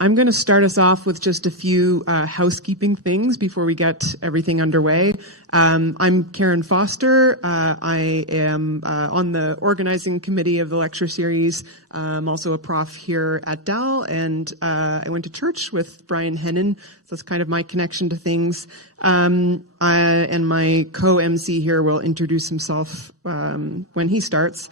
I'm going to start us off with just a few housekeeping things before we get everything underway. I'm Karen Foster. I am on the organizing committee of the lecture series. I'm also a prof here at Dal, and I went to church with Brian Hennen, so that's kind of my connection to things. And my co-MC here will introduce himself when he starts.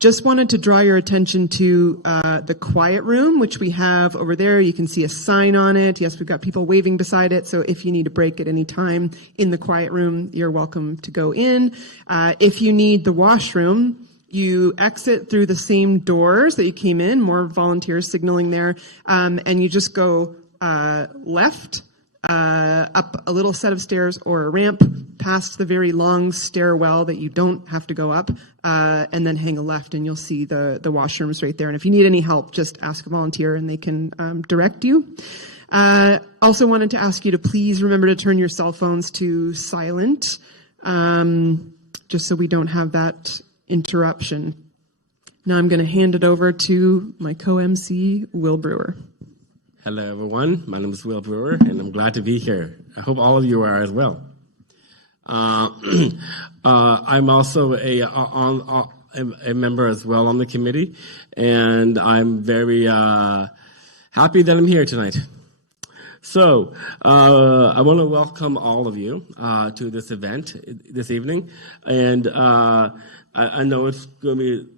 Just wanted to draw your attention to the quiet room, which we have over there. You can see a sign on it. Yes, we've got people waving beside it. So if you need a break at any time in the quiet room, you're welcome to go in. If you need the washroom, you exit through the same doors that you came in, more volunteers signaling there, and you just go left, up a little set of stairs or a ramp, past the very long stairwell that you don't have to go up, and then hang a left and you'll see the washrooms right there. And if you need any help, just ask a volunteer and they can direct you. Also wanted to ask you to please remember to turn your cell phones to silent, just so we don't have that interruption. Now I'm going to hand it over to my co-MC, Will Brewer. Hello, everyone. My name is Will Brewer, and I'm glad to be here. I hope all of you are as well. I'm also a member as well on the committee, and I'm very happy that I'm here tonight. So I want to welcome all of you to this event this evening, and I know it's going to be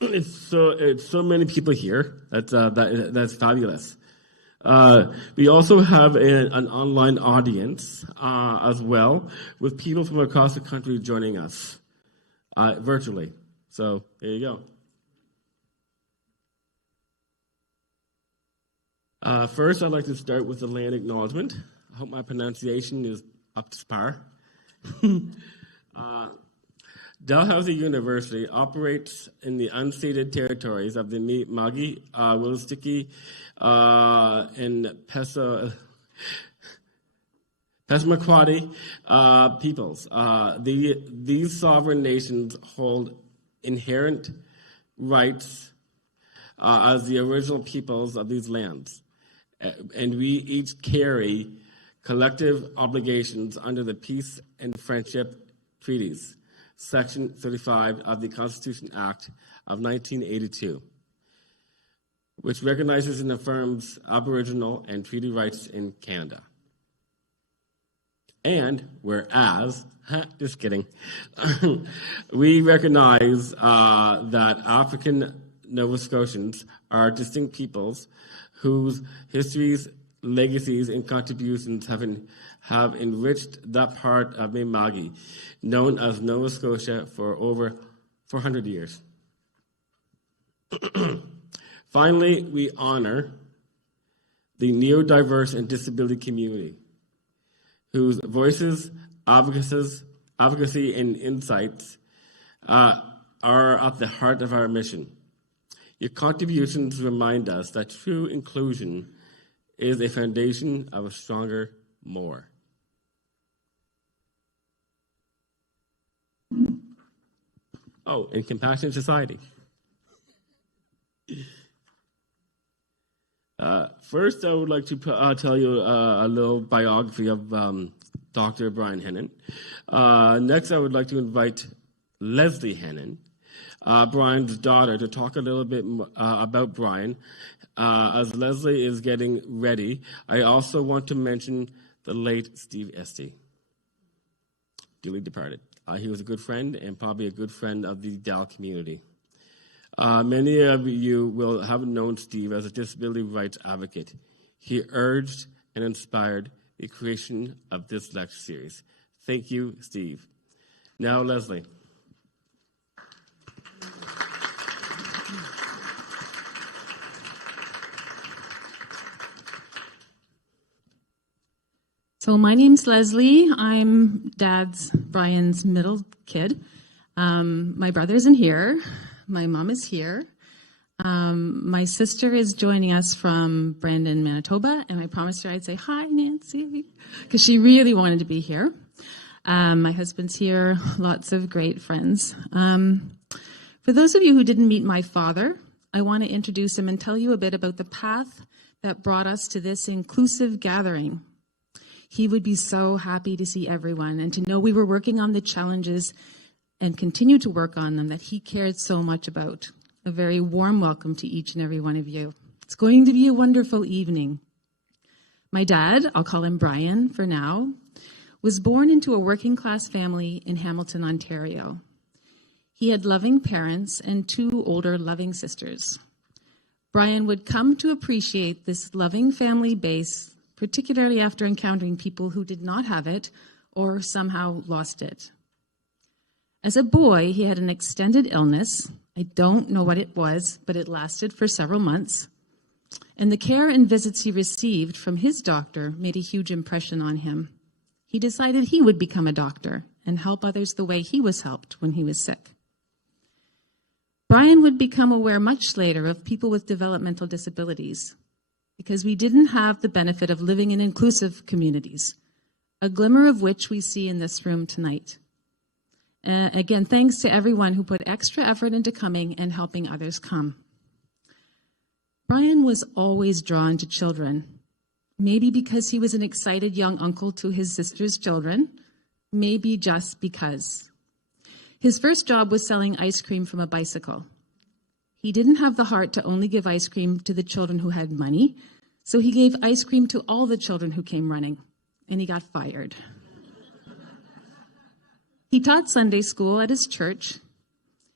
it's so many people here. That's fabulous. We also have an online audience as well, with people from across the country joining us virtually. So there you go. First, I'd like to start with the land acknowledgement. I hope my pronunciation is up to par. Dalhousie University operates in the unceded territories of the Mi'kmaq, Wolastoqey, and Passamaquoddy peoples. These sovereign nations hold inherent rights as the original peoples of these lands, and we each carry collective obligations under the Peace and Friendship Treaties, Section 35 of the Constitution Act of 1982, which recognizes and affirms Aboriginal and treaty rights in Canada. And whereas, just kidding, we recognize that African Nova Scotians are distinct peoples whose histories, legacies, and contributions have enriched that part of Mi'kmaq, known as Nova Scotia, for over 400 years. Finally, we honor the neurodiverse and disability community, whose voices, advocacy, and insights are at the heart of our mission. Your contributions remind us that true inclusion is a foundation of a stronger, more. Oh, and compassionate society. First, I would like to tell you a little biography of Dr. Brian Hennen. Next, I would like to invite Leslie Hennen, Brian's daughter, to talk a little bit about Brian. As Leslie is getting ready, I also want to mention the late Steve Esty, dearly departed. He was a good friend and probably a good friend of the Dal community. Many of you will have known Steve as a disability rights advocate. He urged and inspired the creation of this lecture series. Thank you, Steve. Now, Leslie. So my name's Leslie. I'm Brian's middle kid. My brother isn't here. My mom is here. My sister is joining us from Brandon, Manitoba, and I promised her I'd say, hi, Nancy, because she really wanted to be here. My husband's here, lots of great friends. For those of you who didn't meet my father, I want to introduce him and tell you a bit about the path that brought us to this inclusive gathering. He would be so happy to see everyone and to know we were working on the challenges and continue to work on them that he cared so much about. A very warm welcome to each and every one of you. It's going to be a wonderful evening. My dad, I'll call him Brian for now, was born into a working class family in Hamilton, Ontario. He had loving parents and 2 older loving sisters. Brian would come to appreciate this loving family base, particularly after encountering people who did not have it or somehow lost it. As a boy, he had an extended illness. I don't know what it was, but it lasted for several months. And the care and visits he received from his doctor made a huge impression on him. He decided he would become a doctor and help others the way he was helped when he was sick. Brian would become aware much later of people with developmental disabilities because we didn't have the benefit of living in inclusive communities, a glimmer of which we see in this room tonight. Again, thanks to everyone who put extra effort into coming and helping others come. Brian was always drawn to children, maybe because he was an excited young uncle to his sister's children, maybe just because. His first job was selling ice cream from a bicycle. He didn't have the heart to only give ice cream to the children who had money, so he gave ice cream to all the children who came running, and he got fired. He taught Sunday school at his church,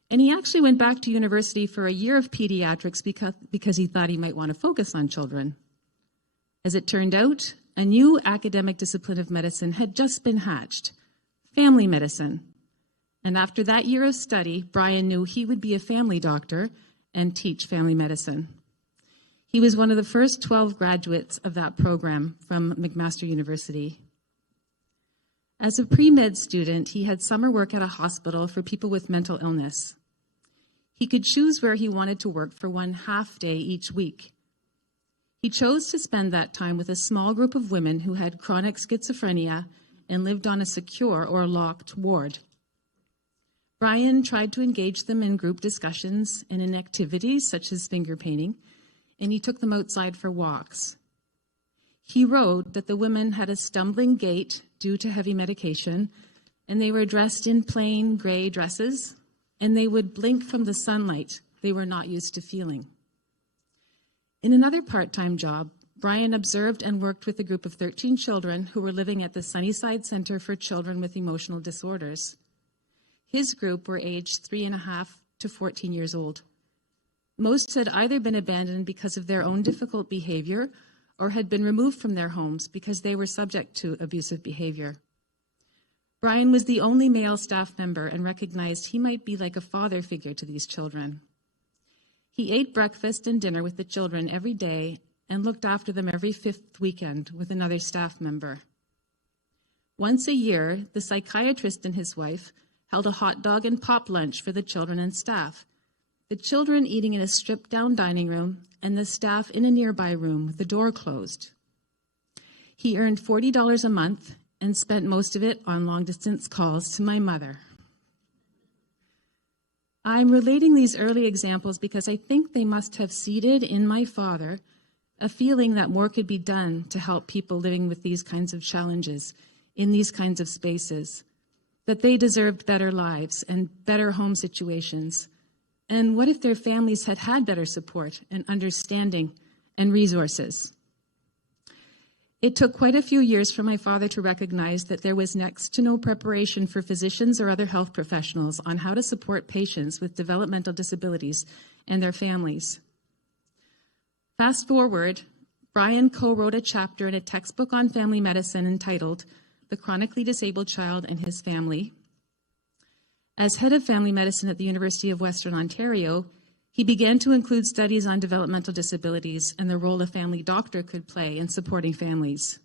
and he actually went back to university for a year of pediatrics because he thought he might want to focus on children. As it turned out, a new academic discipline of medicine had just been hatched, family medicine. And after that year of study, Brian knew he would be a family doctor and teach family medicine. He was one of the first 12 graduates of that program from McMaster University. As a pre-med student, he had summer work at a hospital for people with mental illness. He could choose where he wanted to work for 1 half day each week. He chose to spend that time with a small group of women who had chronic schizophrenia and lived on a secure or locked ward. Brian tried to engage them in group discussions and in activities such as finger painting, and he took them outside for walks. He wrote that the women had a stumbling gait due to heavy medication, and they were dressed in plain gray dresses, and they would blink from the sunlight they were not used to feeling. In another part-time job, Brian observed and worked with a group of 13 children who were living at the Sunnyside Center for Children with Emotional Disorders. His group were aged 3.5 to 14 years old. Most had either been abandoned because of their own difficult behavior or had been removed from their homes because they were subject to abusive behavior. Brian was the only male staff member and recognized he might be like a father figure to these children. He ate breakfast and dinner with the children every day and looked after them every 5th weekend with another staff member. Once a year, the psychiatrist and his wife held a hot dog and pop lunch for the children and staff, the children eating in a stripped-down dining room and the staff in a nearby room with the door closed. He earned $40 a month and spent most of it on long-distance calls to my mother. I'm relating these early examples because I think they must have seeded in my father a feeling that more could be done to help people living with these kinds of challenges in these kinds of spaces, that they deserved better lives and better home situations. And what if their families had had better support and understanding and resources? It took quite a few years for my father to recognize that there was next to no preparation for physicians or other health professionals on how to support patients with developmental disabilities and their families. Fast forward, Brian co-wrote a chapter in a textbook on family medicine entitled The Chronically Disabled Child and His Family. As head of family medicine at the University of Western Ontario, he began to include studies on developmental disabilities and the role a family doctor could play in supporting families.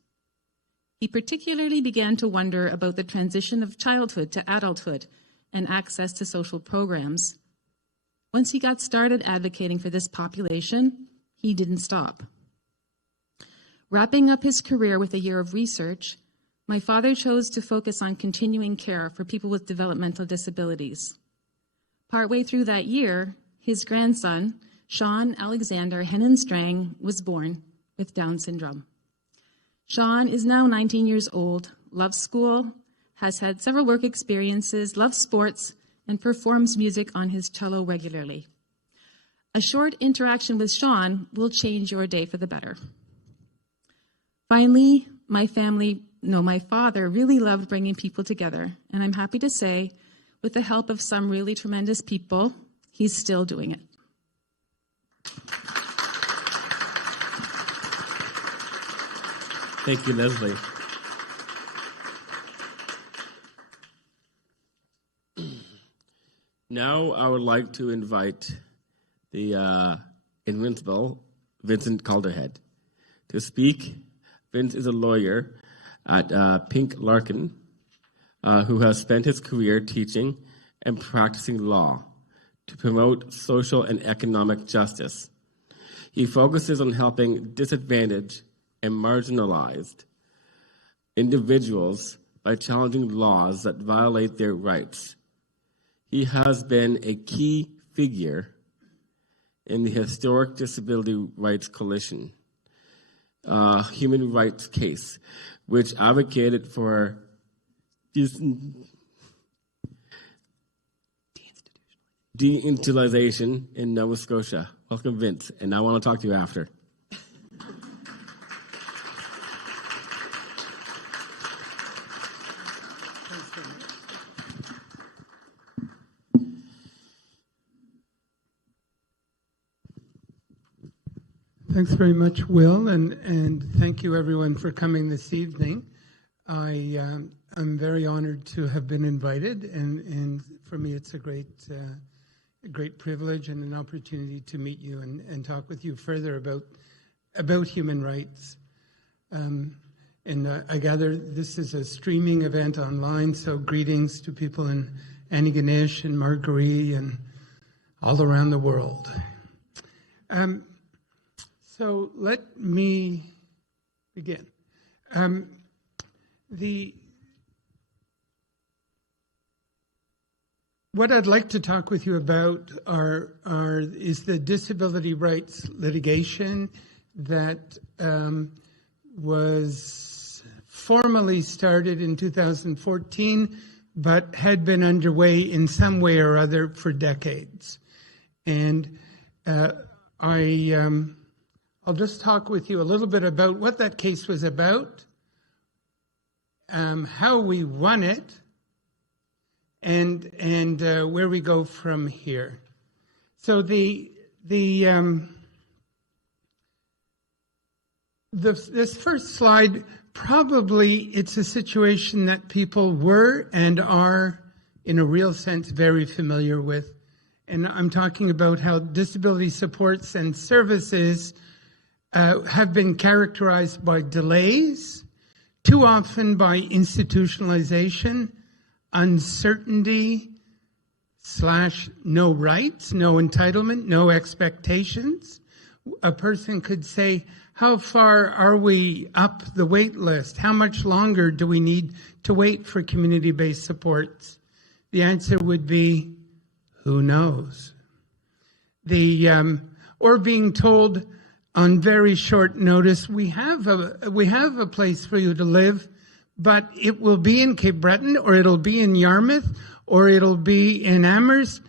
He particularly began to wonder about the transition of childhood to adulthood and access to social programs. Once he got started advocating for this population, he didn't stop. Wrapping up his career with a year of research, my father chose to focus on continuing care for people with developmental disabilities. Partway through that year, his grandson, Sean Alexander Hennen Strang, was born with Down syndrome. Sean is now 19 years old, loves school, has had several work experiences, loves sports, and performs music on his cello regularly. A short interaction with Sean will change your day for the better. Finally, my father really loved bringing people together, and I'm happy to say, with the help of some really tremendous people, he's still doing it. Thank you, Leslie. Now I would like to invite the invincible Vincent Calderhead to speak. Vince is a lawyer at Pink Larkin who has spent his career teaching and practicing law to promote social and economic justice. He focuses on helping disadvantaged and marginalized individuals by challenging laws that violate their rights. He has been a key figure in the historic Disability Rights Coalition human rights case, which advocated for deinstitutionalization in Nova Scotia. Welcome, Vince, and I want to talk to you after. Thanks very much, Will, and thank you everyone for coming this evening. I'm very honored to have been invited, and for me it's a great privilege and an opportunity to meet you and talk with you further about human rights. And I gather this is a streaming event online, so greetings to people in Antigonish and Marguerite and all around the world. So let me begin. What I'd like to talk with you about is the disability rights litigation that was formally started in 2014, but had been underway in some way or other for decades. And I'll just talk with you a little bit about what that case was about, how we won it, and where we go from here. So this first slide, probably it's a situation that people were and are, in a real sense, very familiar with. And I'm talking about how disability supports and services have been characterized by delays, too often by institutionalization, uncertainty / no rights, no entitlement, no expectations. A person could say, how far are we up the wait list? How much longer do we need to wait for community-based supports? The answer would be, who knows? Or being told on very short notice, we have a place for you to live, but it will be in Cape Breton, or it'll be in Yarmouth, or it'll be in Amherst.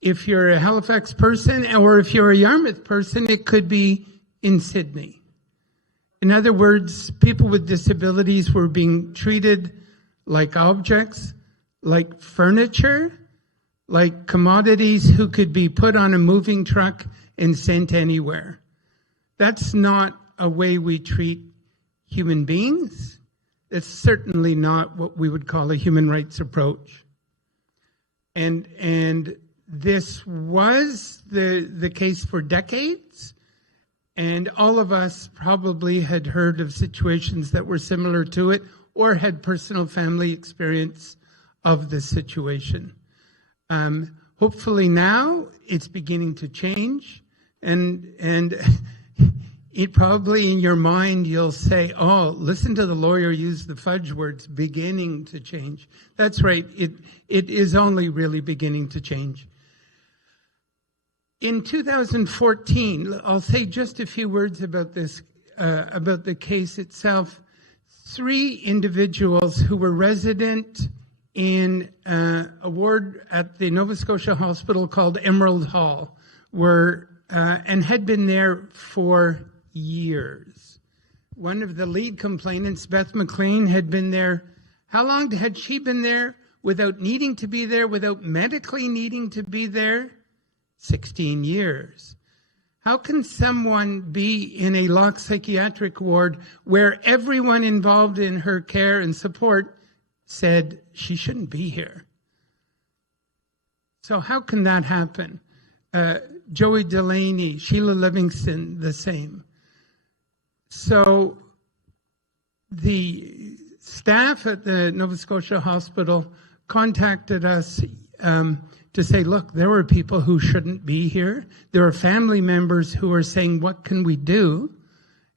If you're a Halifax person, or if you're a Yarmouth person, it could be in Sydney. In other words, people with disabilities were being treated like objects, like furniture, like commodities who could be put on a moving truck and sent anywhere. That's not a way we treat human beings. It's certainly not what we would call a human rights approach. And this was the case for decades, and all of us probably had heard of situations that were similar to it or had personal family experience of this situation. Hopefully now it's beginning to change, and it probably in your mind you'll say, oh, listen to the lawyer use the fudge words, beginning to change. That's right, it is only really beginning to change. In 2014, I'll say just a few words about this about the case itself. 3 individuals who were resident in a ward at the Nova Scotia hospital called Emerald Hall were and had been there for years. One of the lead complainants, Beth McLean, had been there. How long had she been there without needing to be there, without medically needing to be there? 16 years. How can someone be in a locked psychiatric ward where everyone involved in her care and support said she shouldn't be here? So how can that happen? Joey Delaney, Sheila Livingston, the same. So the staff at the Nova Scotia Hospital contacted us to say, look, there were people who shouldn't be here. There are family members who are saying, what can we do?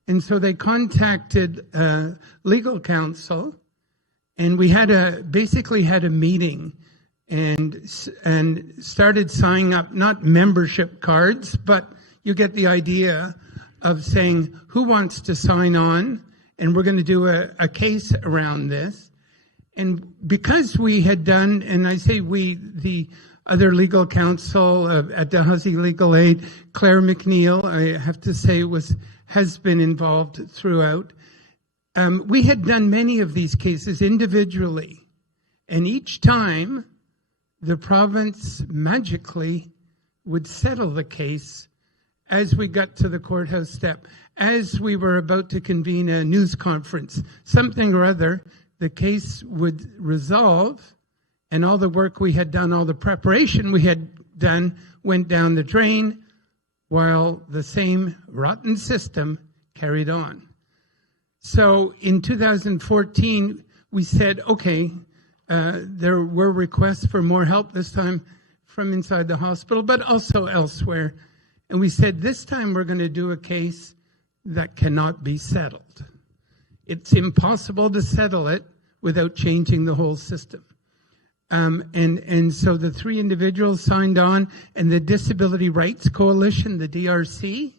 And so they contacted legal counsel, and we basically had a meeting and started signing up, not membership cards, but you get the idea of saying, who wants to sign on? And we're going to do a case around this. And because we had done, and I say we, the other legal counsel at Dalhousie Legal Aid, Claire McNeil, I have to say, has been involved throughout. We had done many of these cases individually, and each time the province magically would settle the case as we got to the courthouse step, as we were about to convene a news conference, something or other, the case would resolve, and all the work we had done, all the preparation we had done went down the drain, while the same rotten system carried on. So in 2014, we said, okay, there were requests for more help this time from inside the hospital, but also elsewhere. And we said, this time we're going to do a case that cannot be settled. It's impossible to settle it without changing the whole system. And so the 3 individuals signed on, and the Disability Rights Coalition, the DRC,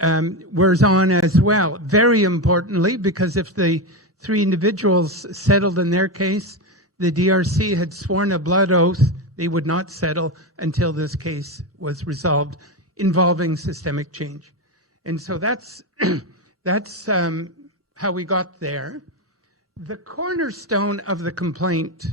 was on as well. Very importantly, because if the 3 individuals settled in their case, the DRC had sworn a blood oath they would not settle until this case was resolved involving systemic change. And so that's how we got there. The cornerstone of the complaint,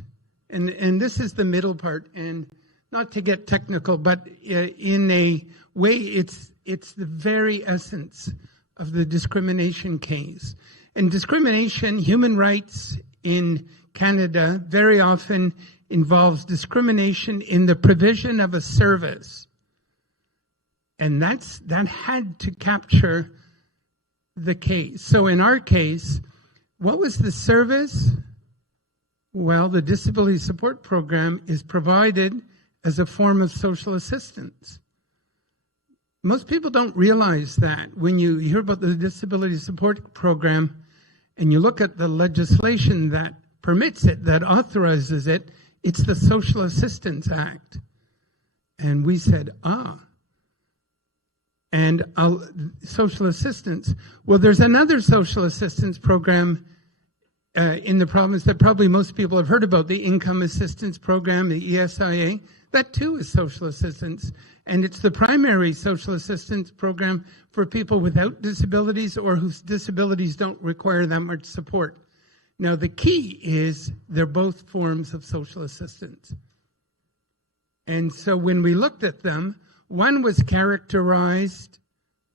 and this is the middle part, and not to get technical, but in a way it's the very essence of the discrimination case. And discrimination, human rights in Canada very often involves discrimination in the provision of a service. And that had to capture the case. So in our case, what was the service? Well, the disability support program is provided as a form of social assistance. Most people don't realize that. When you hear about the disability support program and you look at the legislation that permits it, that authorizes it, it's the Social Assistance Act. And we said, and social assistance. Well, there's another social assistance program in the province that probably most people have heard about, the Income Assistance Program, the ESIA. That too is social assistance. And it's the primary social assistance program for people without disabilities or whose disabilities don't require that much support. Now, the key is they're both forms of social assistance. And so when we looked at them, one was characterized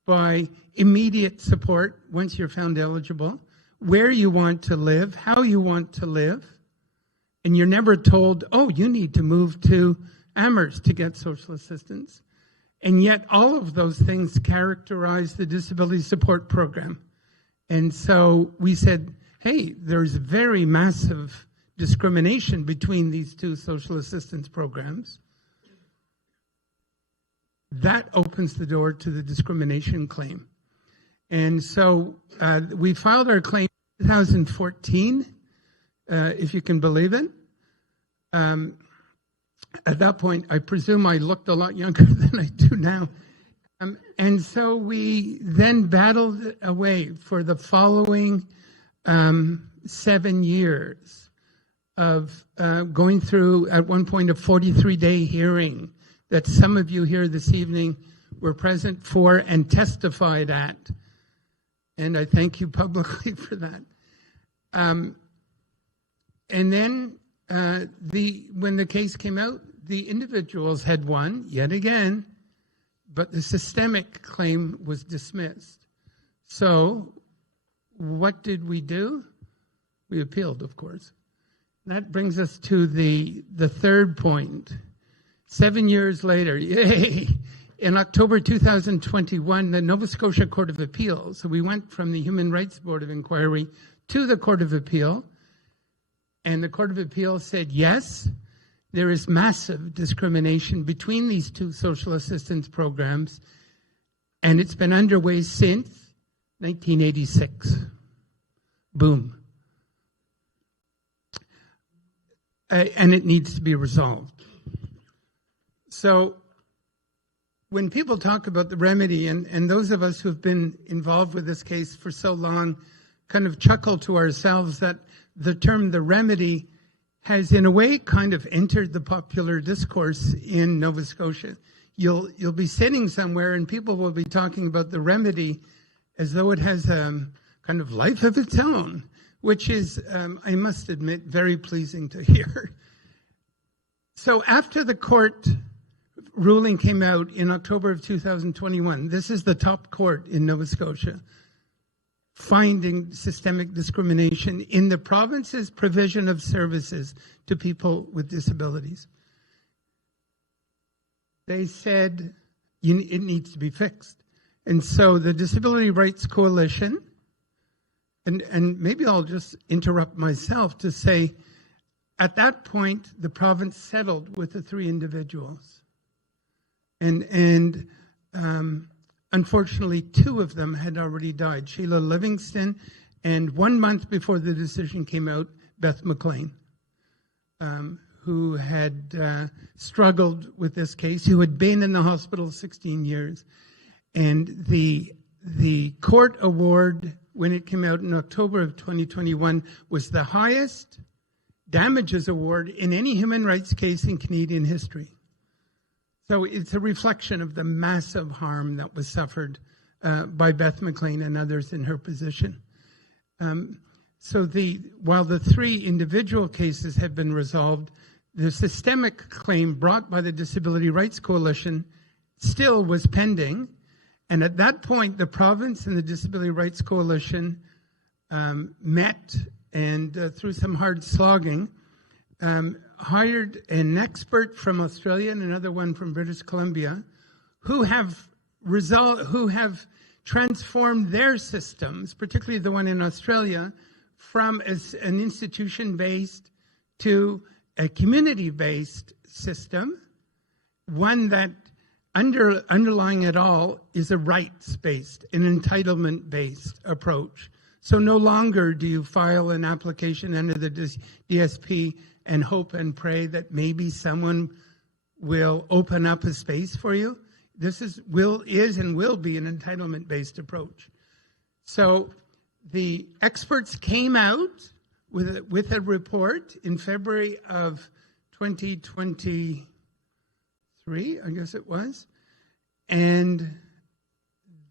by immediate support once you're found eligible, where you want to live, how you want to live, and you're never told, oh, you need to move to Amherst to get social assistance. And yet all of those things characterize the disability support program. And so we said, hey, there's very massive discrimination between these 2 social assistance programs. That opens the door to the discrimination claim. And so we filed our claim in 2014, if you can believe it. At that point, I presume I looked a lot younger than I do now. And so we then battled away for the following 7 years of going through, at one point, a 43-day hearing that some of you here this evening were present for and testified at. And I thank you publicly for that. And then when the case came out, the individuals had won yet again, but the systemic claim was dismissed. So what did we do? We appealed, of course. That brings us to the third point. 7 years later, yay! In October 2021, the Nova Scotia Court of Appeal, so we went from the Human Rights Board of Inquiry to the Court of Appeal, and the Court of Appeal said, yes, there is massive discrimination between these two social assistance programs, and it's been underway since 1986. Boom. And it needs to be resolved. So when people talk about the remedy, and those of us who have been involved with this case for so long kind of chuckle to ourselves that the term the remedy has in a way kind of entered the popular discourse in Nova Scotia. You'll be sitting somewhere and people will be talking about the remedy as though it has a kind of life of its own, which is, I must admit, very pleasing to hear. So after the court ruling came out in October of 2021, this is the top court in Nova Scotia, finding systemic discrimination in the province's provision of services to people with disabilities. They said it needs to be fixed. And so the Disability Rights Coalition, and maybe I'll just interrupt myself to say, at that point, the province settled with the three individuals. And unfortunately, two of them had already died, Sheila Livingston, and 1 month before the decision came out, Beth McLean, who had struggled with this case, who had been in the hospital 16 years. And the court award, when it came out in October of 2021, was the highest damages award in any human rights case in Canadian history. So it's a reflection of the massive harm that was suffered by Beth McLean and others in her position. While the three individual cases have been resolved, the systemic claim brought by the Disability Rights Coalition still was pending. And at that point, the province and the Disability Rights Coalition met and through some hard slogging, hired an expert from Australia and another one from British Columbia who have transformed their systems, particularly the one in Australia, from an institution-based to a community-based system, one that underlying it all is a rights-based, an entitlement-based approach. So no longer do you file an application under the DSP and hope and pray that maybe someone will open up a space for you. This is and will be an entitlement-based approach. So the experts came out with a report in February of 2023, I guess it was, and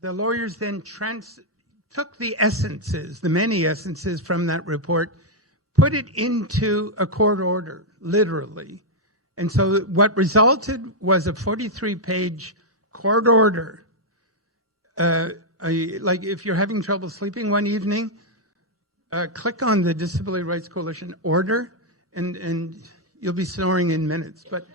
the lawyers then took the many essences from that report, put it into a court order, literally. And so what resulted was a 43-page court order. Like if you're having trouble sleeping one evening, click on the Disability Rights Coalition order, and you'll be snoring in minutes. But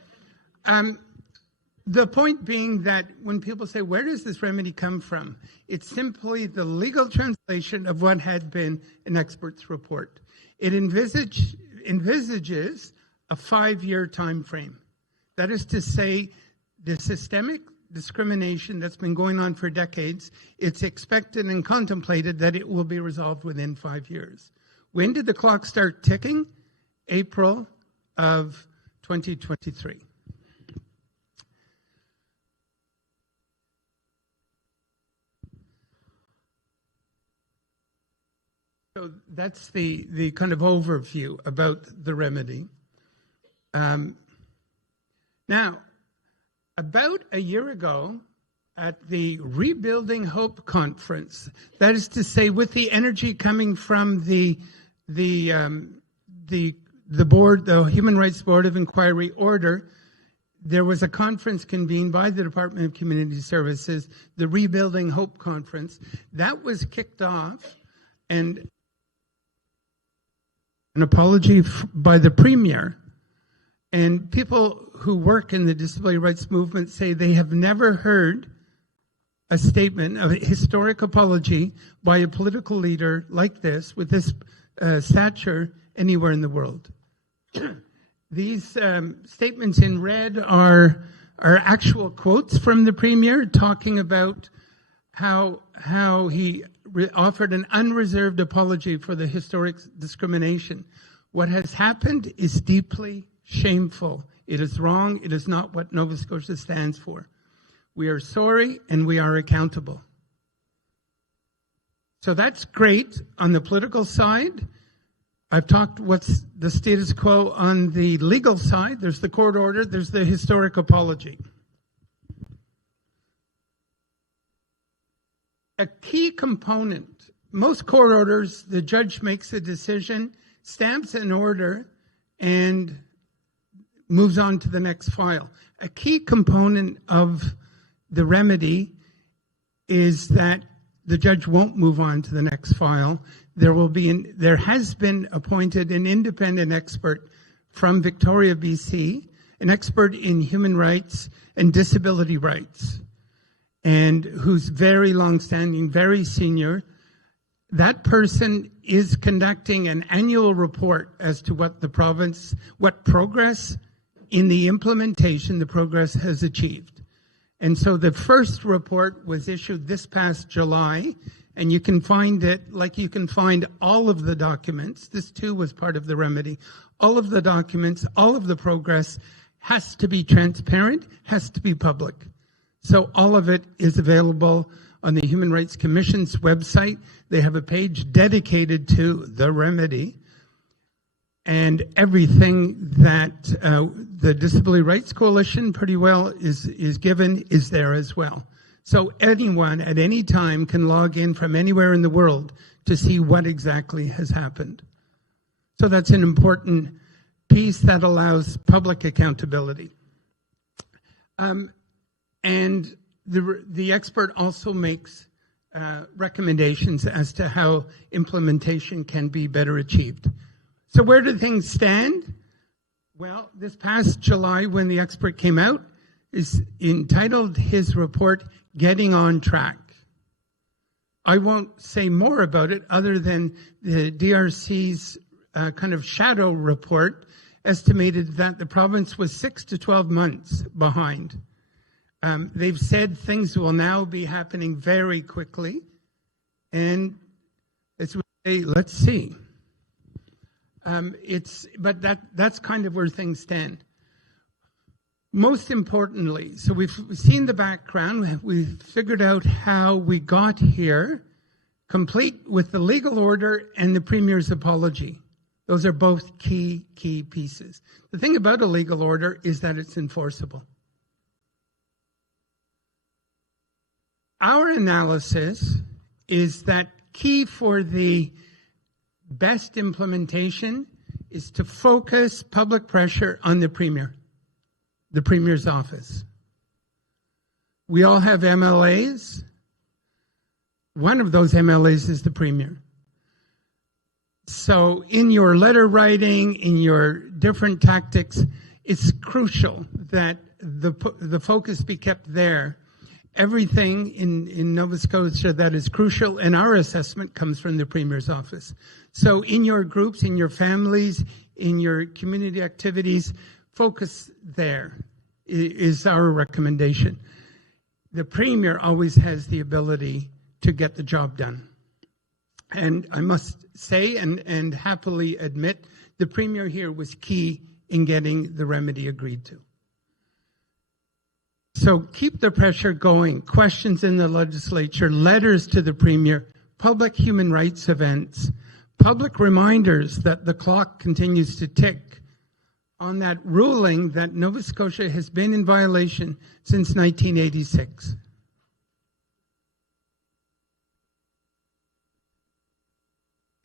the point being that when people say, where does this remedy come from? It's simply the legal translation of what had been an expert's report. It envisages a 5-year time frame. That is to say, the systemic discrimination that's been going on for decades, it's expected and contemplated that it will be resolved within 5 years. When did the clock start ticking? April of 2023. So that's the kind of overview about the remedy. Now, about a year ago, at the Rebuilding Hope Conference, that is to say, with the energy coming from the board, the Human Rights Board of Inquiry order, there was a conference convened by the Department of Community Services, the Rebuilding Hope Conference. That was kicked off, and an apology by the Premier. And people who work in the disability rights movement say they have never heard a statement, a historic apology by a political leader like this, with this stature, anywhere in the world. These statements in red are actual quotes from the Premier talking about how he offered an unreserved apology for the historic discrimination. What has happened is deeply shameful. It is wrong. It is not what Nova Scotia stands for. We are sorry and we are accountable. So that's great on the political side. I've talked what's the status quo on the legal side. There's the court order. There's the historic apology. A key component, most court orders, the judge makes a decision, stamps an order, and moves on to the next file. A key component of the remedy is that the judge won't move on to the next file. There has been appointed an independent expert from Victoria, BC, an expert in human rights and disability rights, and who's very long-standing, very senior. That person is conducting an annual report as to what progress in the implementation the progress has achieved. And so the first report was issued this past July, and you can find it, like you can find all of the documents. This too was part of the remedy. All of the documents, all of the progress has to be transparent, has to be public. So all of it is available on the Human Rights Commission's website. They have a page dedicated to the remedy. And everything that the Disability Rights Coalition pretty well is given is there as well. So anyone at any time can log in from anywhere in the world to see what exactly has happened. So that's an important piece that allows public accountability. And the expert also makes recommendations as to how implementation can be better achieved. So where do things stand? Well, this past July, when the expert came out, is entitled his report, Getting on Track. I won't say more about it other than the DRC's kind of shadow report estimated that the province was 6 to 12 months behind. They've said things will now be happening very quickly, and let's see. But that's kind of where things stand. Most importantly, so we've seen the background, we've figured out how we got here, complete with the legal order and the Premier's apology. Those are both key pieces. The thing about a legal order is that it's enforceable. Our analysis is that key for the best implementation is to focus public pressure on the Premier's office. We all have MLAs. One of those MLAs is the Premier. So in your letter writing, in your different tactics, it's crucial that the focus be kept there. Everything in Nova Scotia that is crucial in our assessment comes from the Premier's office. So in your groups, in your families, in your community activities, focus there is our recommendation. The Premier always has the ability to get the job done. And I must say and happily admit, the Premier here was key in getting the remedy agreed to. So keep the pressure going. Questions in the legislature, letters to the Premier, public human rights events, public reminders that the clock continues to tick on that ruling that Nova Scotia has been in violation since 1986.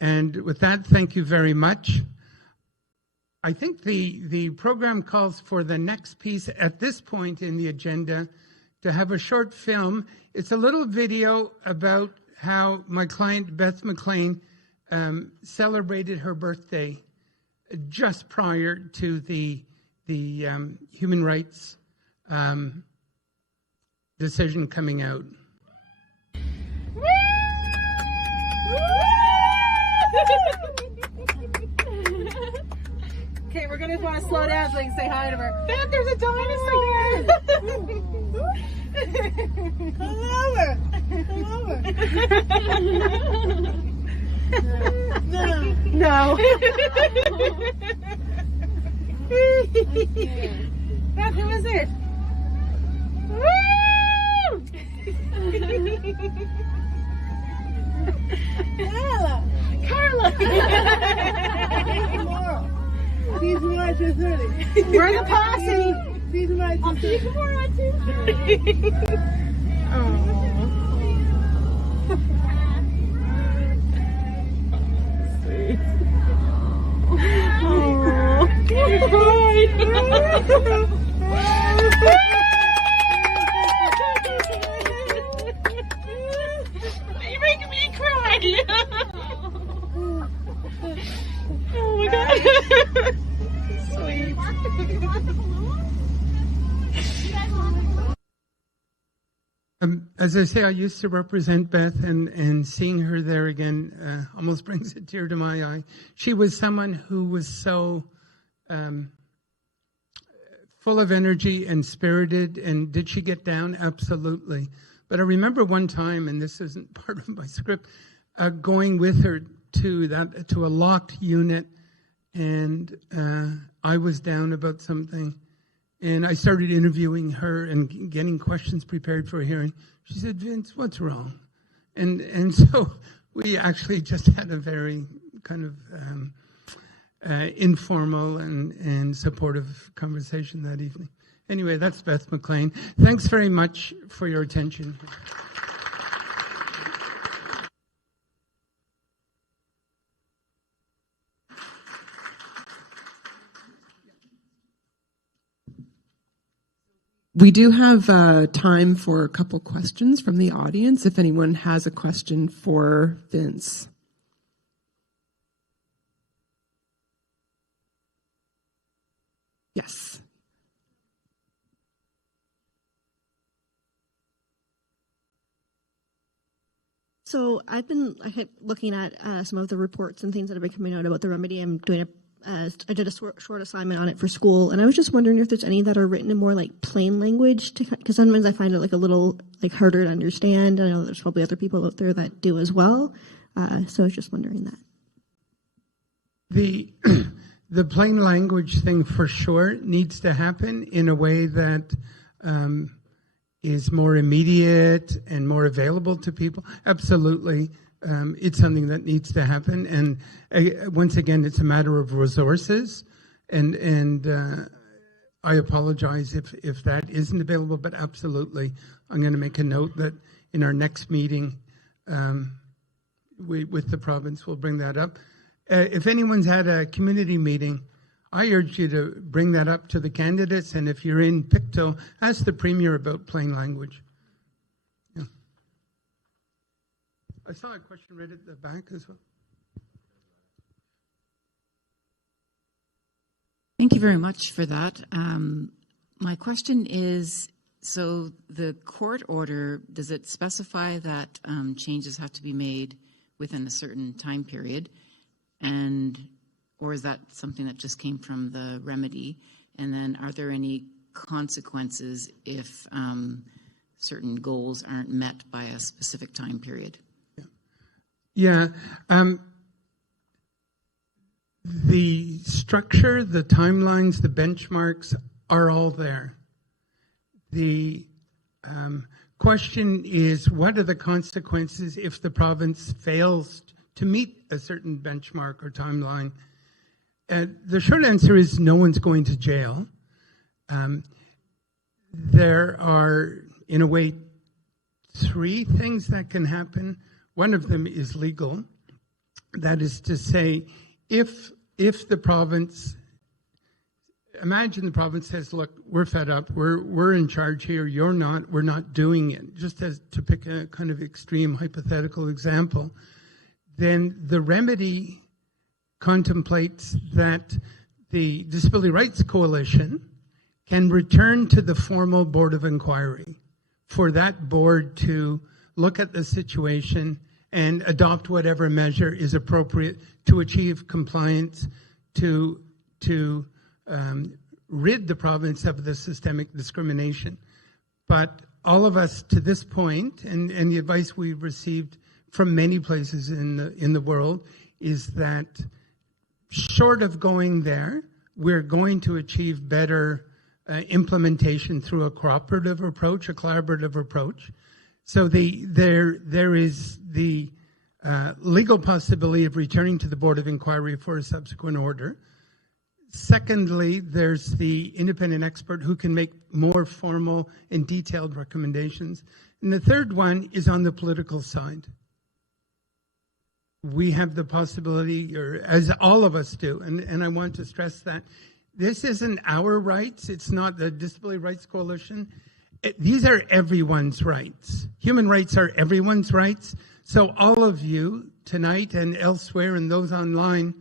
And with that, thank you very much. I think the program calls for the next piece at this point in the agenda to have a short film. It's a little video about how my client Beth McLean celebrated her birthday just prior to the human rights decision coming out. Okay, we're gonna want to slow down so I can say hi to her. Dad, there's a dinosaur! Come over! No. Dad, who is it? Carla! She's more at 2:30. We're the posse. She's more at 2:30. She's more at 2:30. You're making me cry. Oh my God. Sweet. As I say, I used to represent Beth, and seeing her there again almost brings a tear to my eye. She was someone who was so full of energy and spirited, and did she get down? Absolutely. But I remember one time, and this isn't part of my script, going with her to a locked unit, and I was down about something, and I started interviewing her and getting questions prepared for a hearing. She said, "Vince, what's wrong?" And so we actually just had a very kind of informal and supportive conversation that evening. Anyway, that's Beth McLean. Thanks very much for your attention. We do have time for a couple questions from the audience, if anyone has a question for Vince. Yes. So I kept looking at some of the reports and things that have been coming out about the remedy. I did a short assignment on it for school, and I was just wondering if there's any that are written in more like plain language, because sometimes I find it like a little like harder to understand. I know there's probably other people out there that do as well. So I was just wondering that. The plain language thing for sure needs to happen in a way that is more immediate and more available to people. Absolutely. It's something that needs to happen. And once again, it's a matter of resources. And I apologize if that isn't available, but absolutely. I'm going to make a note that in our next meeting with the province, we'll bring that up. If anyone's had a community meeting, I urge you to bring that up to the candidates. And if you're in Pictou, ask the Premier about plain language. Yeah. I saw a question right at the back as well. Thank you very much for that. My question is, so the court order, does it specify that changes have to be made within a certain time period? Or is that something that just came from the remedy? And then are there any consequences if certain goals aren't met by a specific time period? Yeah. The structure, the timelines, the benchmarks are all there. The question is, what are the consequences if the province fails to meet a certain benchmark or timeline? The short answer is no one's going to jail. There are, in a way, three things that can happen. One of them is legal. That is to say, if the province, imagine the province says, look, we're fed up, we're in charge here, you're not, we're not doing it, just as to pick a kind of extreme hypothetical example, then the remedy contemplates that the Disability Rights Coalition can return to the formal Board of Inquiry for that board to look at the situation and adopt whatever measure is appropriate to achieve compliance, to rid the province of the systemic discrimination. But all of us to this point, and the advice we've received from many places in the world, is that short of going there, we're going to achieve better implementation through a cooperative approach, a collaborative approach. So there is the legal possibility of returning to the Board of Inquiry for a subsequent order. Secondly, there's the independent expert who can make more formal and detailed recommendations. And the third one is on the political side. We have the possibility, or as all of us do, and I want to stress that, this isn't our rights, it's not the Disability Rights Coalition. These are everyone's rights. Human rights are everyone's rights. So all of you tonight and elsewhere and those online,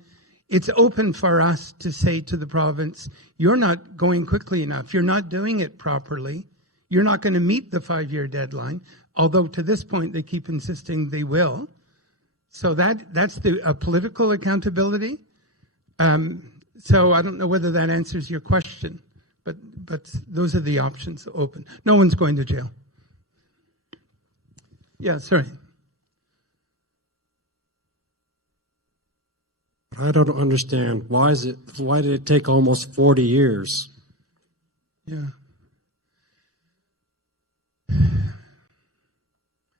it's open for us to say to the province, you're not going quickly enough. You're not doing it properly. You're not going to meet the 5-year deadline, although to this point they keep insisting they will. So that's a political accountability. So I don't know whether that answers your question, but those are the options open. No one's going to jail. Yeah, sorry. I don't understand. Why did it take almost 40 years? Yeah.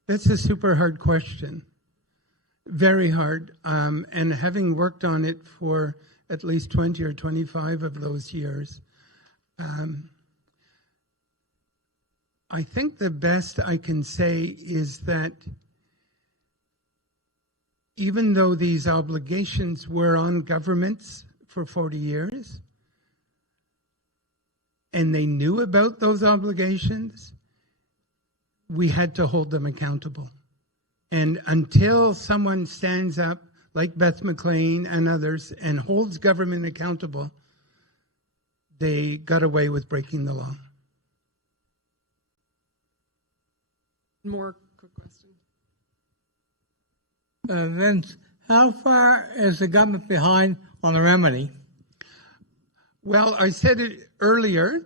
That's a super hard question. Very hard. And having worked on it for at least 20 or 25 of those years, I think the best I can say is that even though these obligations were on governments for 40 years, and they knew about those obligations, we had to hold them accountable. And until someone stands up, like Beth McLean and others, and holds government accountable, they got away with breaking the law. More quick question. Vince, how far is the government behind on the remedy? Well, I said it earlier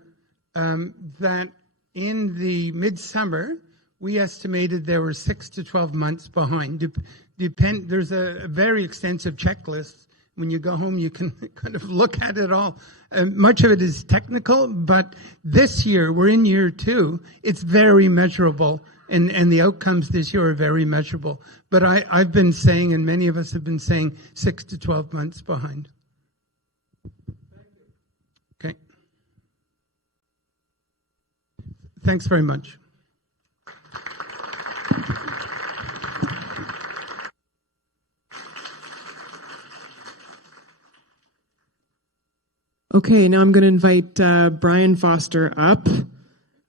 that in the midsummer, we estimated there were 6 to 12 months behind. There's a very extensive checklist. When you go home, you can kind of look at it all. Much of it is technical, but this year, we're in year 2, it's very measurable. And the outcomes this year are very measurable. But I've been saying, and many of us have been saying, 6 to 12 months behind. Okay. Thanks very much. Okay, now I'm going to invite Brian Foster up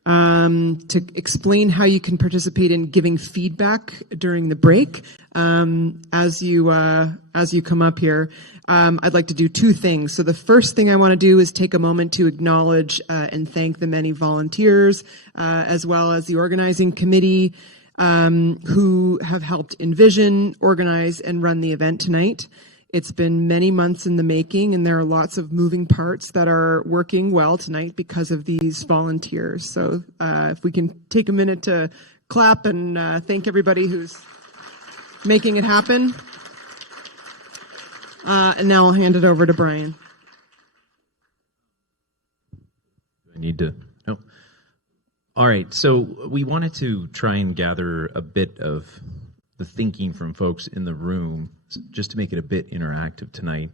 to explain how you can participate in giving feedback during the break. As you come up here, I'd like to do 2 things. So the first thing I want to do is take a moment to acknowledge and thank the many volunteers, as well as the organizing committee, who have helped envision, organize, and run the event tonight. It's been many months in the making, and there are lots of moving parts that are working well tonight because of these volunteers. So if we can take a minute to clap and thank everybody who's making it happen. And now I'll hand it over to Brian. I need to, no. All right, so we wanted to try and gather a bit of the thinking from folks in the room, just to make it a bit interactive tonight.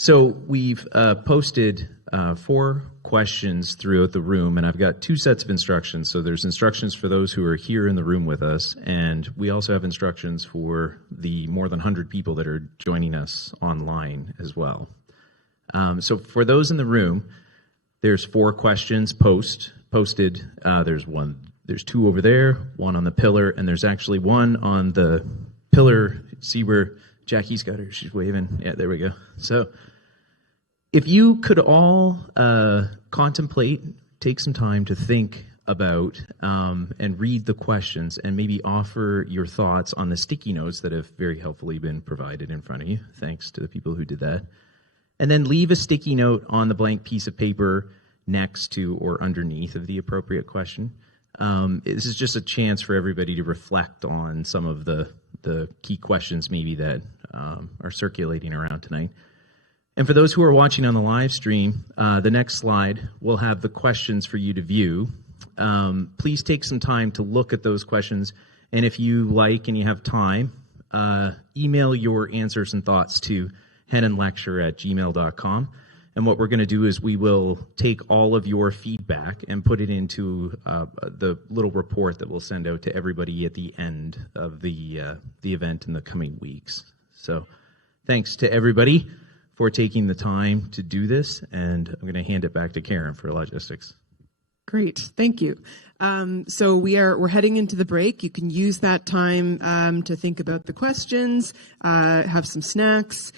So we've posted 4 questions throughout the room, and I've got 2 sets of instructions. So there's instructions for those who are here in the room with us, and we also have instructions for the more than 100 people that are joining us online as well. So for those in the room, there's 4 questions posted. There's 2 over there, 1 on the pillar, and there's actually 1 on the pillar. See where Jackie's got her? She's waving. Yeah, there we go. So if you could all contemplate, take some time to think about and read the questions and maybe offer your thoughts on the sticky notes that have very helpfully been provided in front of you. Thanks to the people who did that. And then leave a sticky note on the blank piece of paper next to or underneath of the appropriate question. This is just a chance for everybody to reflect on some of the key questions maybe that are circulating around tonight. And for those who are watching on the live stream, the next slide will have the questions for you to view. Please take some time to look at those questions. And if you like and you have time, email your answers and thoughts to hennenlecture@gmail.com. And what we're going to do is we will take all of your feedback and put it into the little report that we'll send out to everybody at the end of the event in the coming weeks. So thanks to everybody for taking the time to do this, and I'm going to hand it back to Karen for logistics. Great, thank you. So we're heading into the break. You can use that time to think about the questions, have some snacks.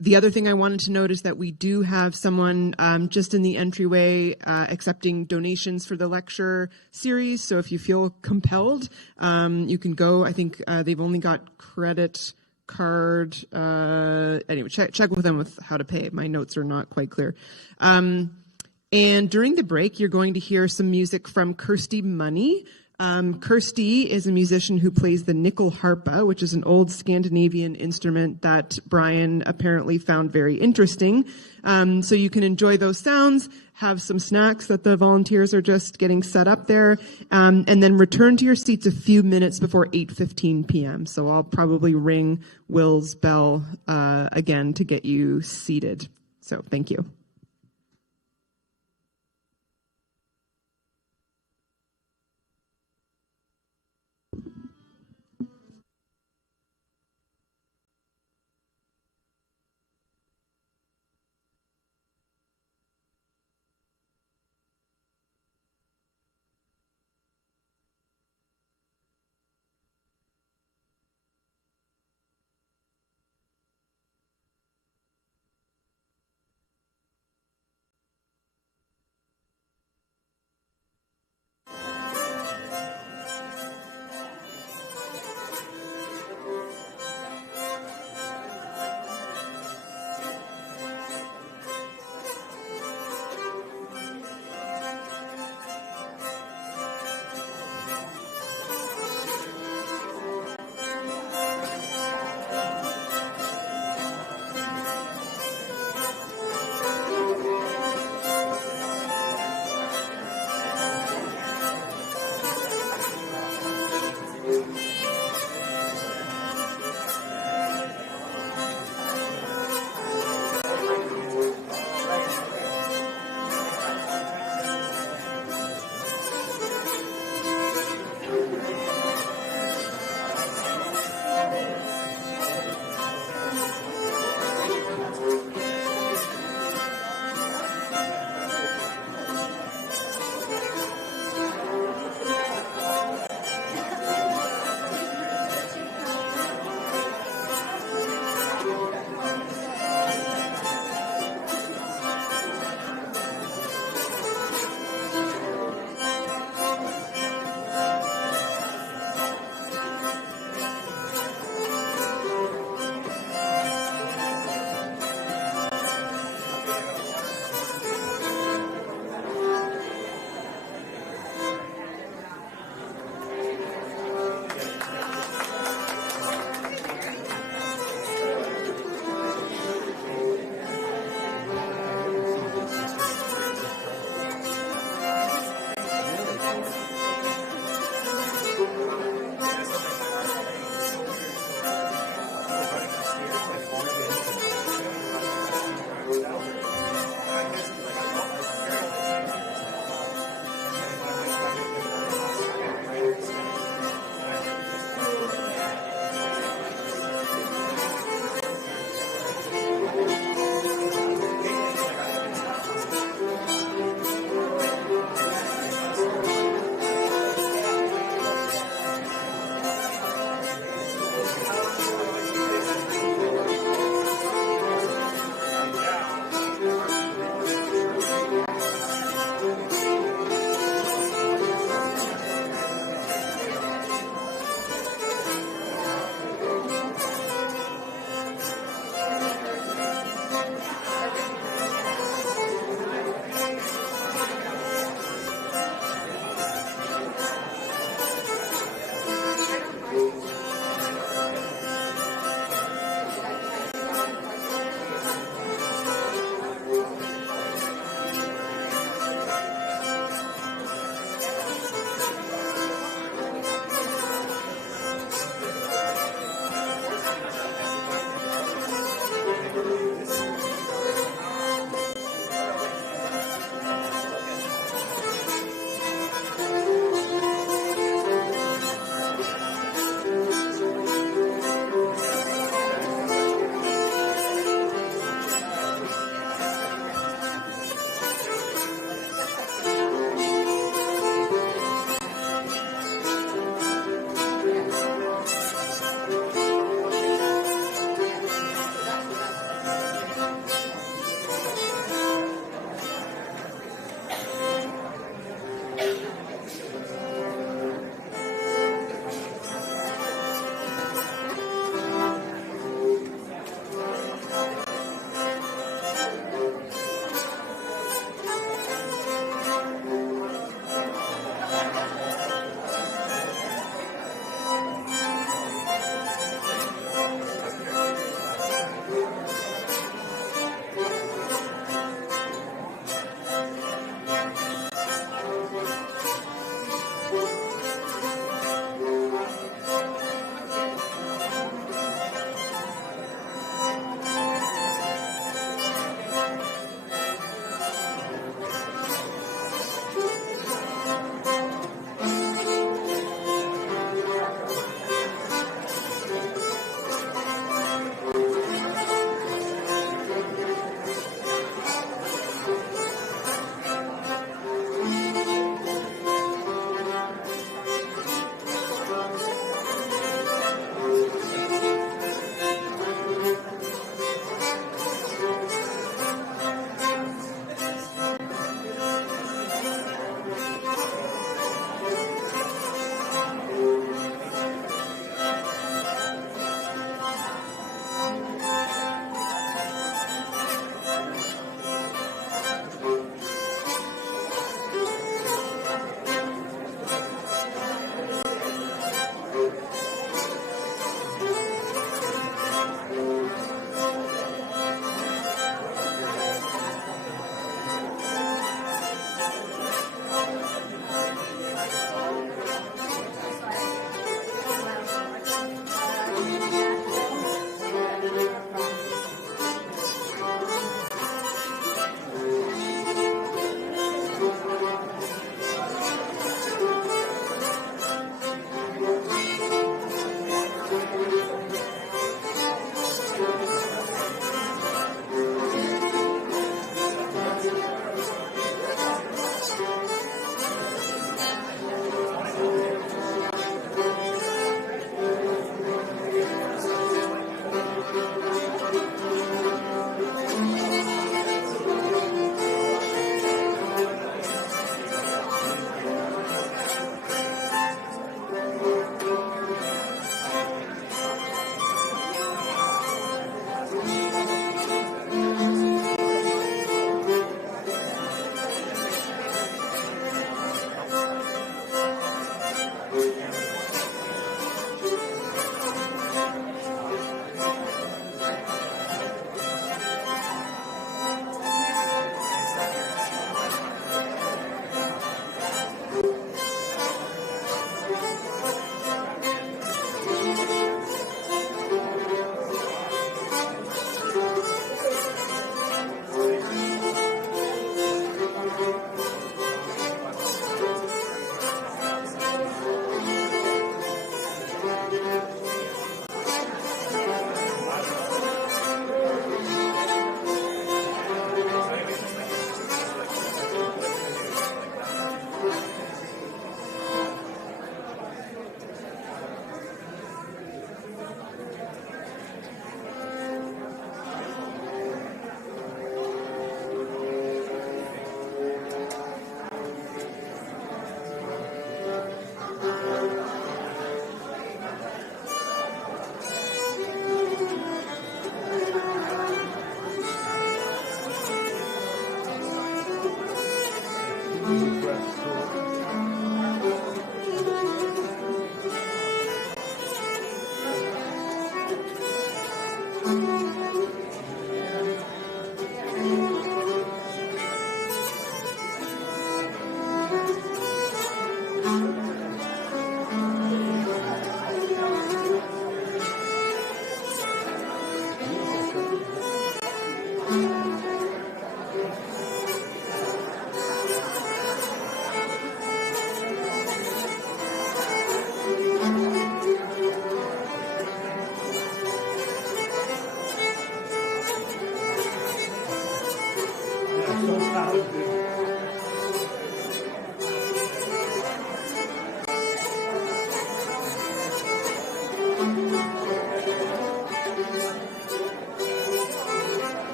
The other thing I wanted to note is that we do have someone just in the entryway accepting donations for the lecture series. So if you feel compelled, you can go. I think they've only got credit card. Anyway, check with them with how to pay. My notes are not quite clear. And during the break, you're going to hear some music from Kirsty Money. Kirsty is a musician who plays the nickel harpa, which is an old Scandinavian instrument that Brian apparently found very interesting. So you can enjoy those sounds, have some snacks that the volunteers are just getting set up there, and then return to your seats a few minutes before 8:15 p.m. So I'll probably ring Will's bell again to get you seated. So thank you.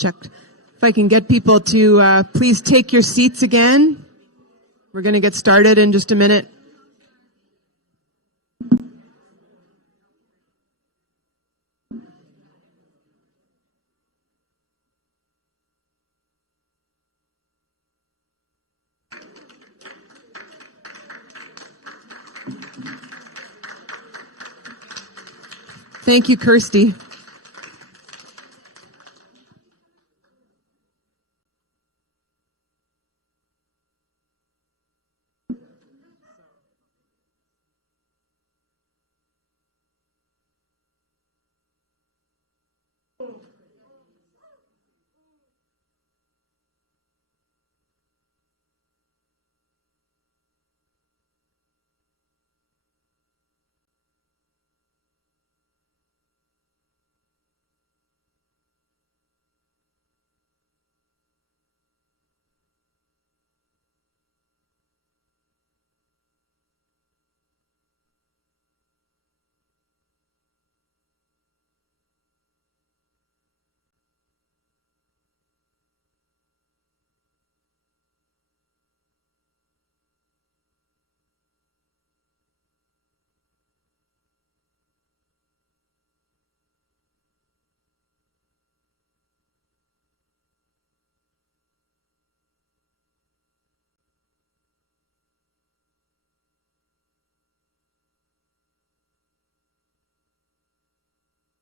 check. If I can get people to please take your seats again. We're going to get started in just a minute. Thank you, Kirsty.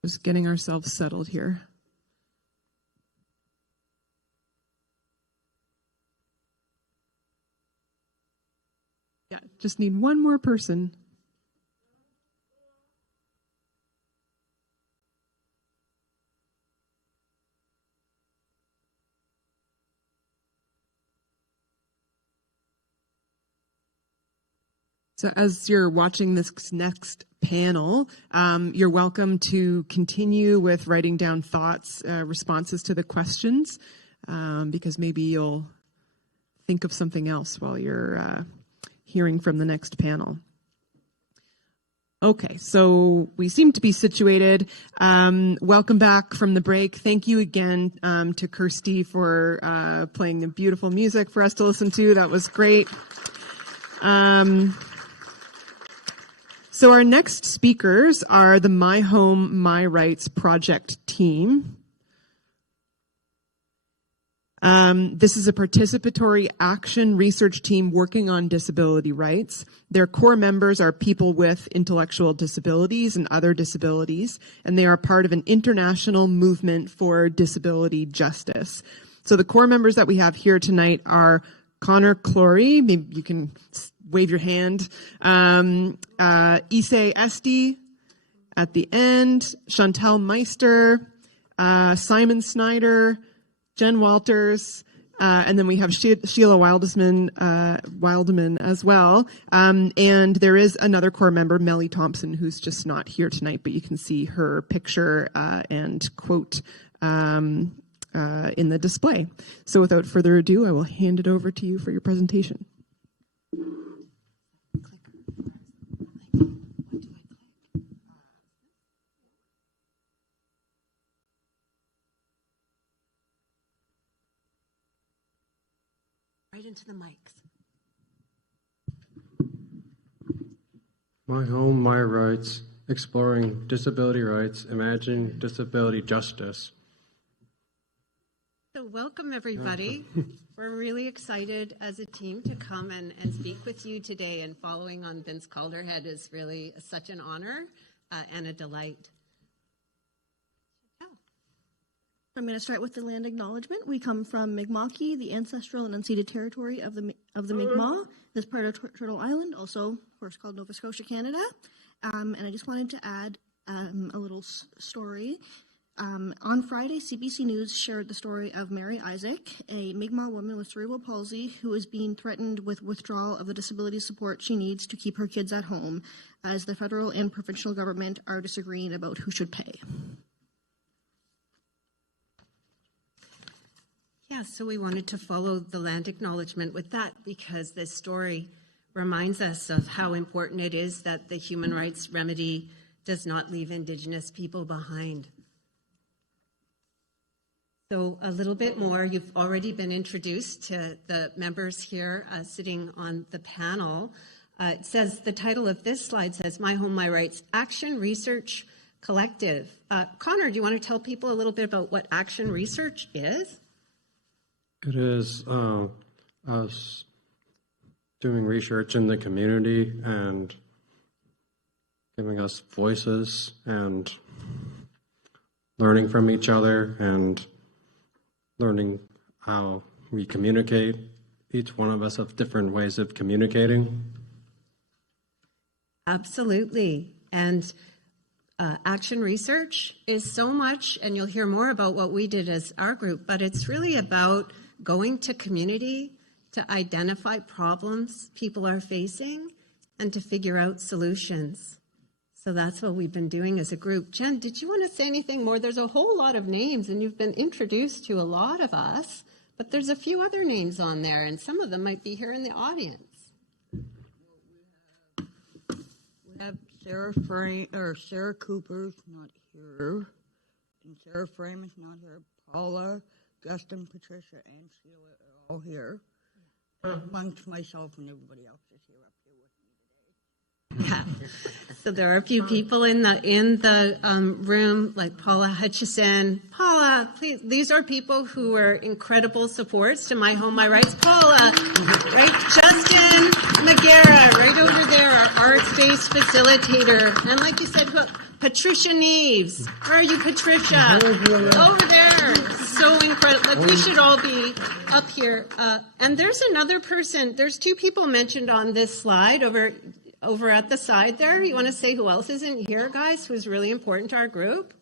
Just getting ourselves settled here. Yeah, just need one more person. So as you're watching this next panel, you're welcome to continue with writing down thoughts, responses to the questions, because maybe you'll think of something else while you're hearing from the next panel. Okay, so we seem to be situated. Welcome back from the break. Thank you again to Kirsty for playing the beautiful music for us to listen to. That was great. So our next speakers are the My Home, My Rights project team. This is a participatory action research team working on disability rights. Their core members are people with intellectual disabilities and other disabilities, and they are part of an international movement for disability justice. So the core members that we have here tonight are Connor Clory, maybe you can wave your hand, Issei Esti at the end, Chantal Meister, Simon Snyder, Jen Walters, and then we have Sheila Wildman as well. And there is another core member, Melly Thompson, who's just not here tonight, but you can see her picture and quote in the display. So without further ado, I will hand it over to you for your presentation. Right into the mics. My Home, My Rights, Exploring Disability Rights, Imagining Disability Justice. So welcome, everybody. We're really excited as a team to come and speak with you today, and following on Vince Calderhead is really such an honor and a delight. I'm going to start with the land acknowledgement. We come from Mi'kmaq, the ancestral and unceded territory of the Mi'kmaq, this part of Turtle Island, also, of course, called Nova Scotia, Canada. And I just wanted to add a little story. On Friday, CBC News shared the story of Mary Isaac, a Mi'kmaq woman with cerebral palsy who is being threatened with withdrawal of the disability support she needs to keep her kids at home, as the federal and provincial government are disagreeing about who should pay. Yeah, so we wanted to follow the land acknowledgement with that, because this story reminds us of how important it is that the human rights remedy does not leave Indigenous people behind. So a little bit more, you've already been introduced to the members here sitting on the panel. It says, the title of this slide says, My Home, My Rights, Action Research Collective. Connor, do you want to tell people a little bit about what Action Research is? It is us doing research in the community and giving us voices and learning from each other and learning how we communicate. Each one of us have different ways of communicating. Absolutely. And Action Research is so much, and you'll hear more about what we did as our group, but it's really about going to community to identify problems people are facing and to figure out solutions. So that's what we've been doing as a group. Jen, did you want to say anything more? There's a whole lot of names, and you've been introduced to a lot of us, but there's a few other names on there, and some of them might be here in the audience. We have Sarah Cooper's not here, and Sarah Frame is not here. Paula, Justin, Patricia, and Sheila are all here. Amongst myself and everybody else is here up here with me today. Yeah. So there are a few people in the room, like Paula Hutchison. Paula, please, these are people who are incredible supports to My Home, My Rights. Paula, right? Justin McGarrett, right over there, our arts-based facilitator. And like you said, Patricia Neves. Where are you, Patricia? Over there. So incredible. Like, we should all be up here. And there's another person. There's two people mentioned on this slide over at the side there. You want to say who else isn't here, guys, who's really important to our group?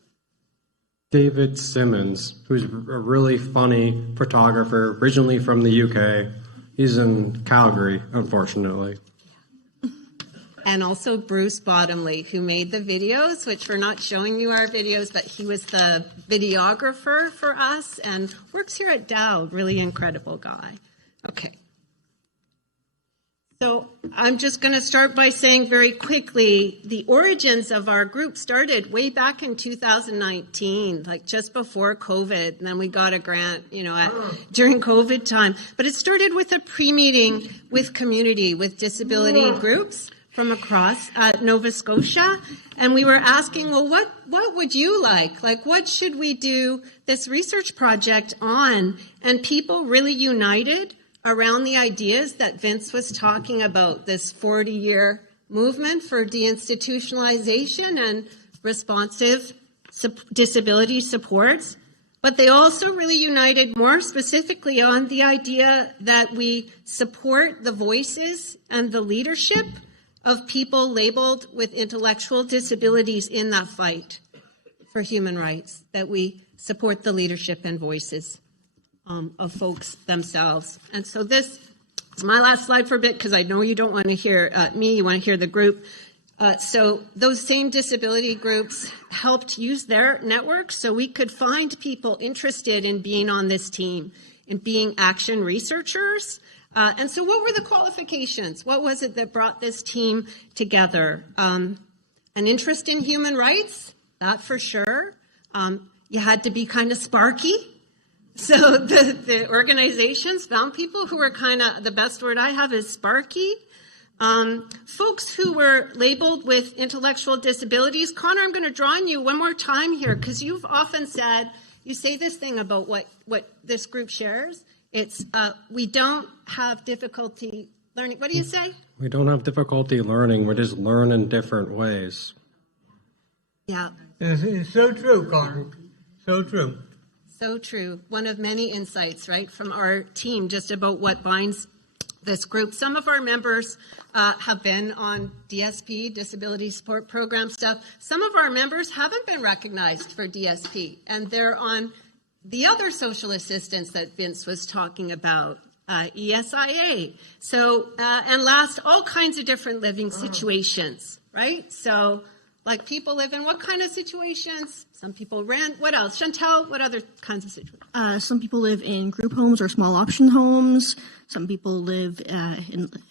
David Simmons, who's a really funny photographer, originally from the UK. He's in Calgary, unfortunately. And also Bruce Bottomley, who made the videos, which we're not showing you our videos, but he was the videographer for us and works here at Dow. Really incredible guy. Okay. So I'm just going to start by saying very quickly, the origins of our group started way back in 2019, like just before COVID. And then we got a grant, during COVID time. But it started with a pre-meeting with community, with disability groups from across Nova Scotia. And we were asking, well, what would you like? Like, what should we do this research project on? And people really united around the ideas that Vince was talking about, this 40-year movement for deinstitutionalization and responsive disability supports. But they also really united more specifically on the idea that we support the voices and the leadership of people labeled with intellectual disabilities in that fight for human rights, that we support the leadership and voices of folks themselves. And so this is my last slide for a bit, because I know you don't want to hear me, you want to hear the group. So those same disability groups helped use their networks so we could find people interested in being on this team, in being action researchers. And so what were the qualifications? What was it that brought this team together? An interest in human rights, that for sure. You had to be kind of sparky. So the organizations found people who were kind of, the best word I have is sparky. Folks who were labeled with intellectual disabilities. Connor, I'm going to draw on you one more time here, because you've often said, you say this thing about what this group shares. It's we don't have difficulty learning. What do you say? We don't have difficulty learning. We just learn in different ways. Yeah. It's so true, Connor. So true. So true. One of many insights, right, from our team just about what binds this group. Some of our members have been on DSP, Disability Support Program stuff. Some of our members haven't been recognized for DSP, and they're on the other social assistance that Vince was talking about, ESIA. So, and last, all kinds of different living situations, right? So, like, people live in what kind of situations? Some people rent. What else? Chantel, what other kinds of situations? Some people live in group homes or small option homes. Some people live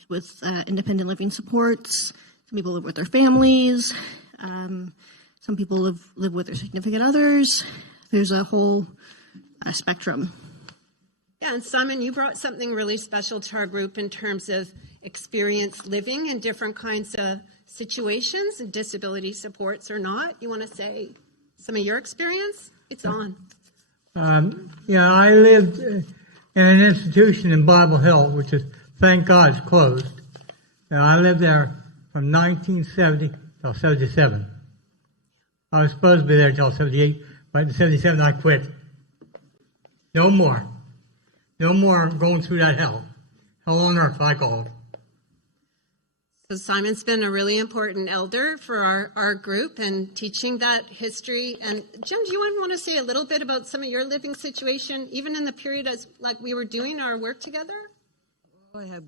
with independent living supports. Some people live with their families. Some people live with their significant others. There's a whole spectrum. Yeah, and Simon, you brought something really special to our group in terms of experience living in different kinds of situations and disability supports or not. You want to say some of your experience? It's on. Yeah, I lived in an institution in Bible Hill, which is, thank God, is closed. And I lived there from 1970 till 77. I was supposed to be there till 78, but in 77 I quit. No more. No more going through that hell. Hell on earth, I call it. So Simon's been a really important elder for our group and teaching that history. And Jen, do you want to say a little bit about some of your living situation, even in the period as like we were doing our work together? I have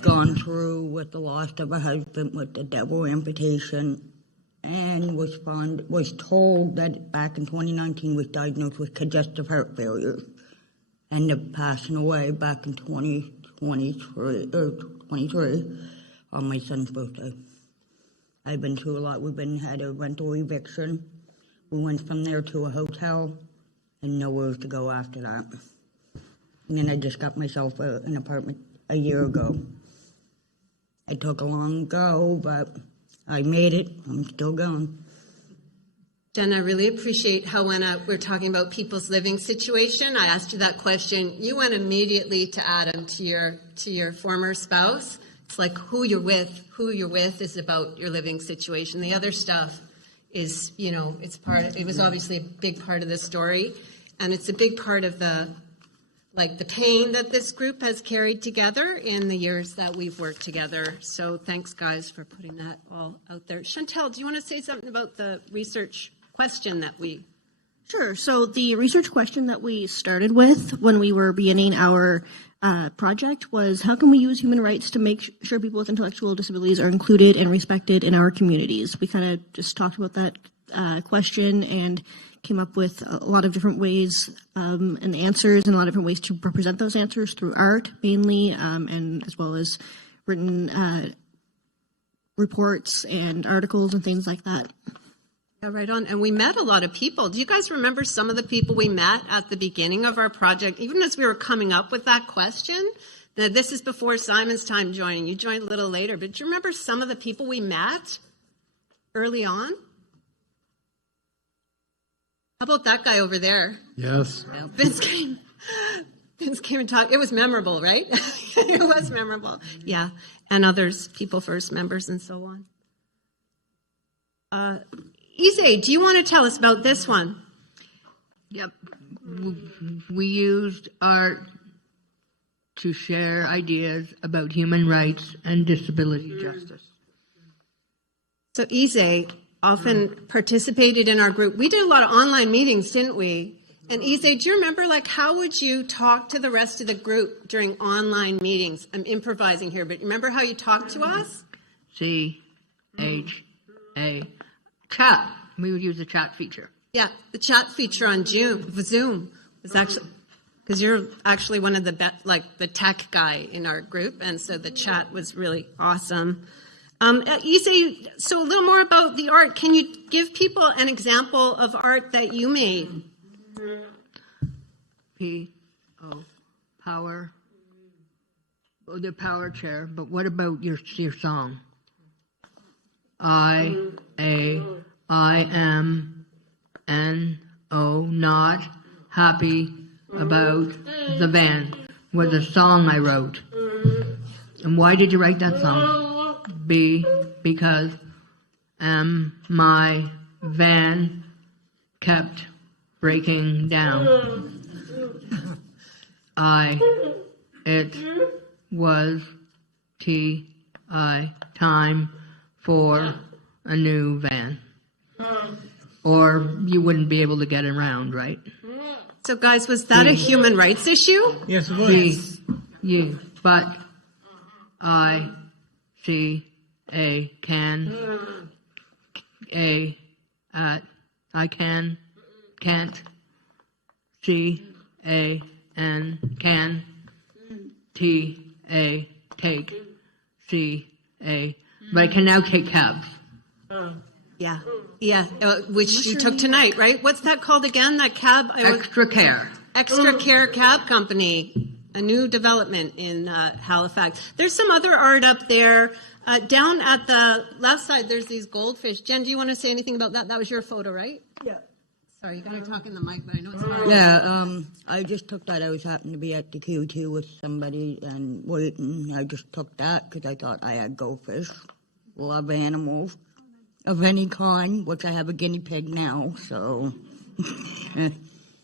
gone through with the loss of a husband with the double amputation, and was told that back in 2019 was diagnosed with congestive heart failure, ended up passing away back in 2023 on my son's birthday. I've been through a lot. Had a rental eviction. We went from there to a hotel, and nowhere to go after that. And then I just got myself an apartment a year ago. It took a long go, but I made it. I'm still going. Jen, I really appreciate how when we're talking about people's living situation, I asked you that question. You went immediately to Adam, to your former spouse. It's like who you're with is about your living situation. The other stuff is, it was obviously a big part of the story, and it's a big part of the pain that this group has carried together in the years that we've worked together. So thanks, guys, for putting that all out there. Chantel, do you want to say something about the research question that we... Sure. So the research question that we started with when we were beginning our project was, how can we use human rights to make sure people with intellectual disabilities are included and respected in our communities? We kind of just talked about that question and came up with a lot of different ways and answers, and a lot of different ways to represent those answers through art mainly, and as well as written reports and articles and things like that. Yeah, right on. And we met a lot of people. Do you guys remember some of the people we met at the beginning of our project, even as we were coming up with that question? Now, this is before Simon's time joining. You joined a little later, but do you remember some of the people we met early on? How about that guy over there? Yes. Vince came and talked. It was memorable, right? It was memorable. Yeah. And others, People First members and so on. Ise, do you want to tell us about this one? Yep. We used art to share ideas about human rights and disability justice. So Ise often participated in our group. We did a lot of online meetings, didn't we? And Ise, do you remember, how would you talk to the rest of the group during online meetings? I'm improvising here, but remember how you talked to us? C-H-A. Chat. We would use the chat feature. Yeah, the chat feature on Zoom was actually, because you're actually one of the the tech guy in our group, and so the chat was really awesome. Ise, so a little more about the art. Can you give people an example of art that you made? Power. Oh, the power chair. But what about your song? I-am-N-O, not happy about the van, was a song I wrote. And why did you write that song? Because my van kept breaking down. It was time for a new van. Or you wouldn't be able to get around, right? So guys, was that a human rights issue? Yes, it was. But I can't, C-A-N, can, T-A, take, C-A, but I can now take cabs. Yeah, which you took tonight, right? What's that called again? That cab? Extra Care. Extra Care Cab Company, a new development in Halifax. There's some other art up there. Down at the left side, there's these goldfish. Jen, do you want to say anything about that? That was your photo, right? Yeah. Sorry, you got to talk in the mic, but I know it's hard. Yeah, I just took that. I was happened to be at the Q2 with somebody and waiting. I just took that because I thought I had goldfish. Love animals of any kind, which I have a guinea pig now, so.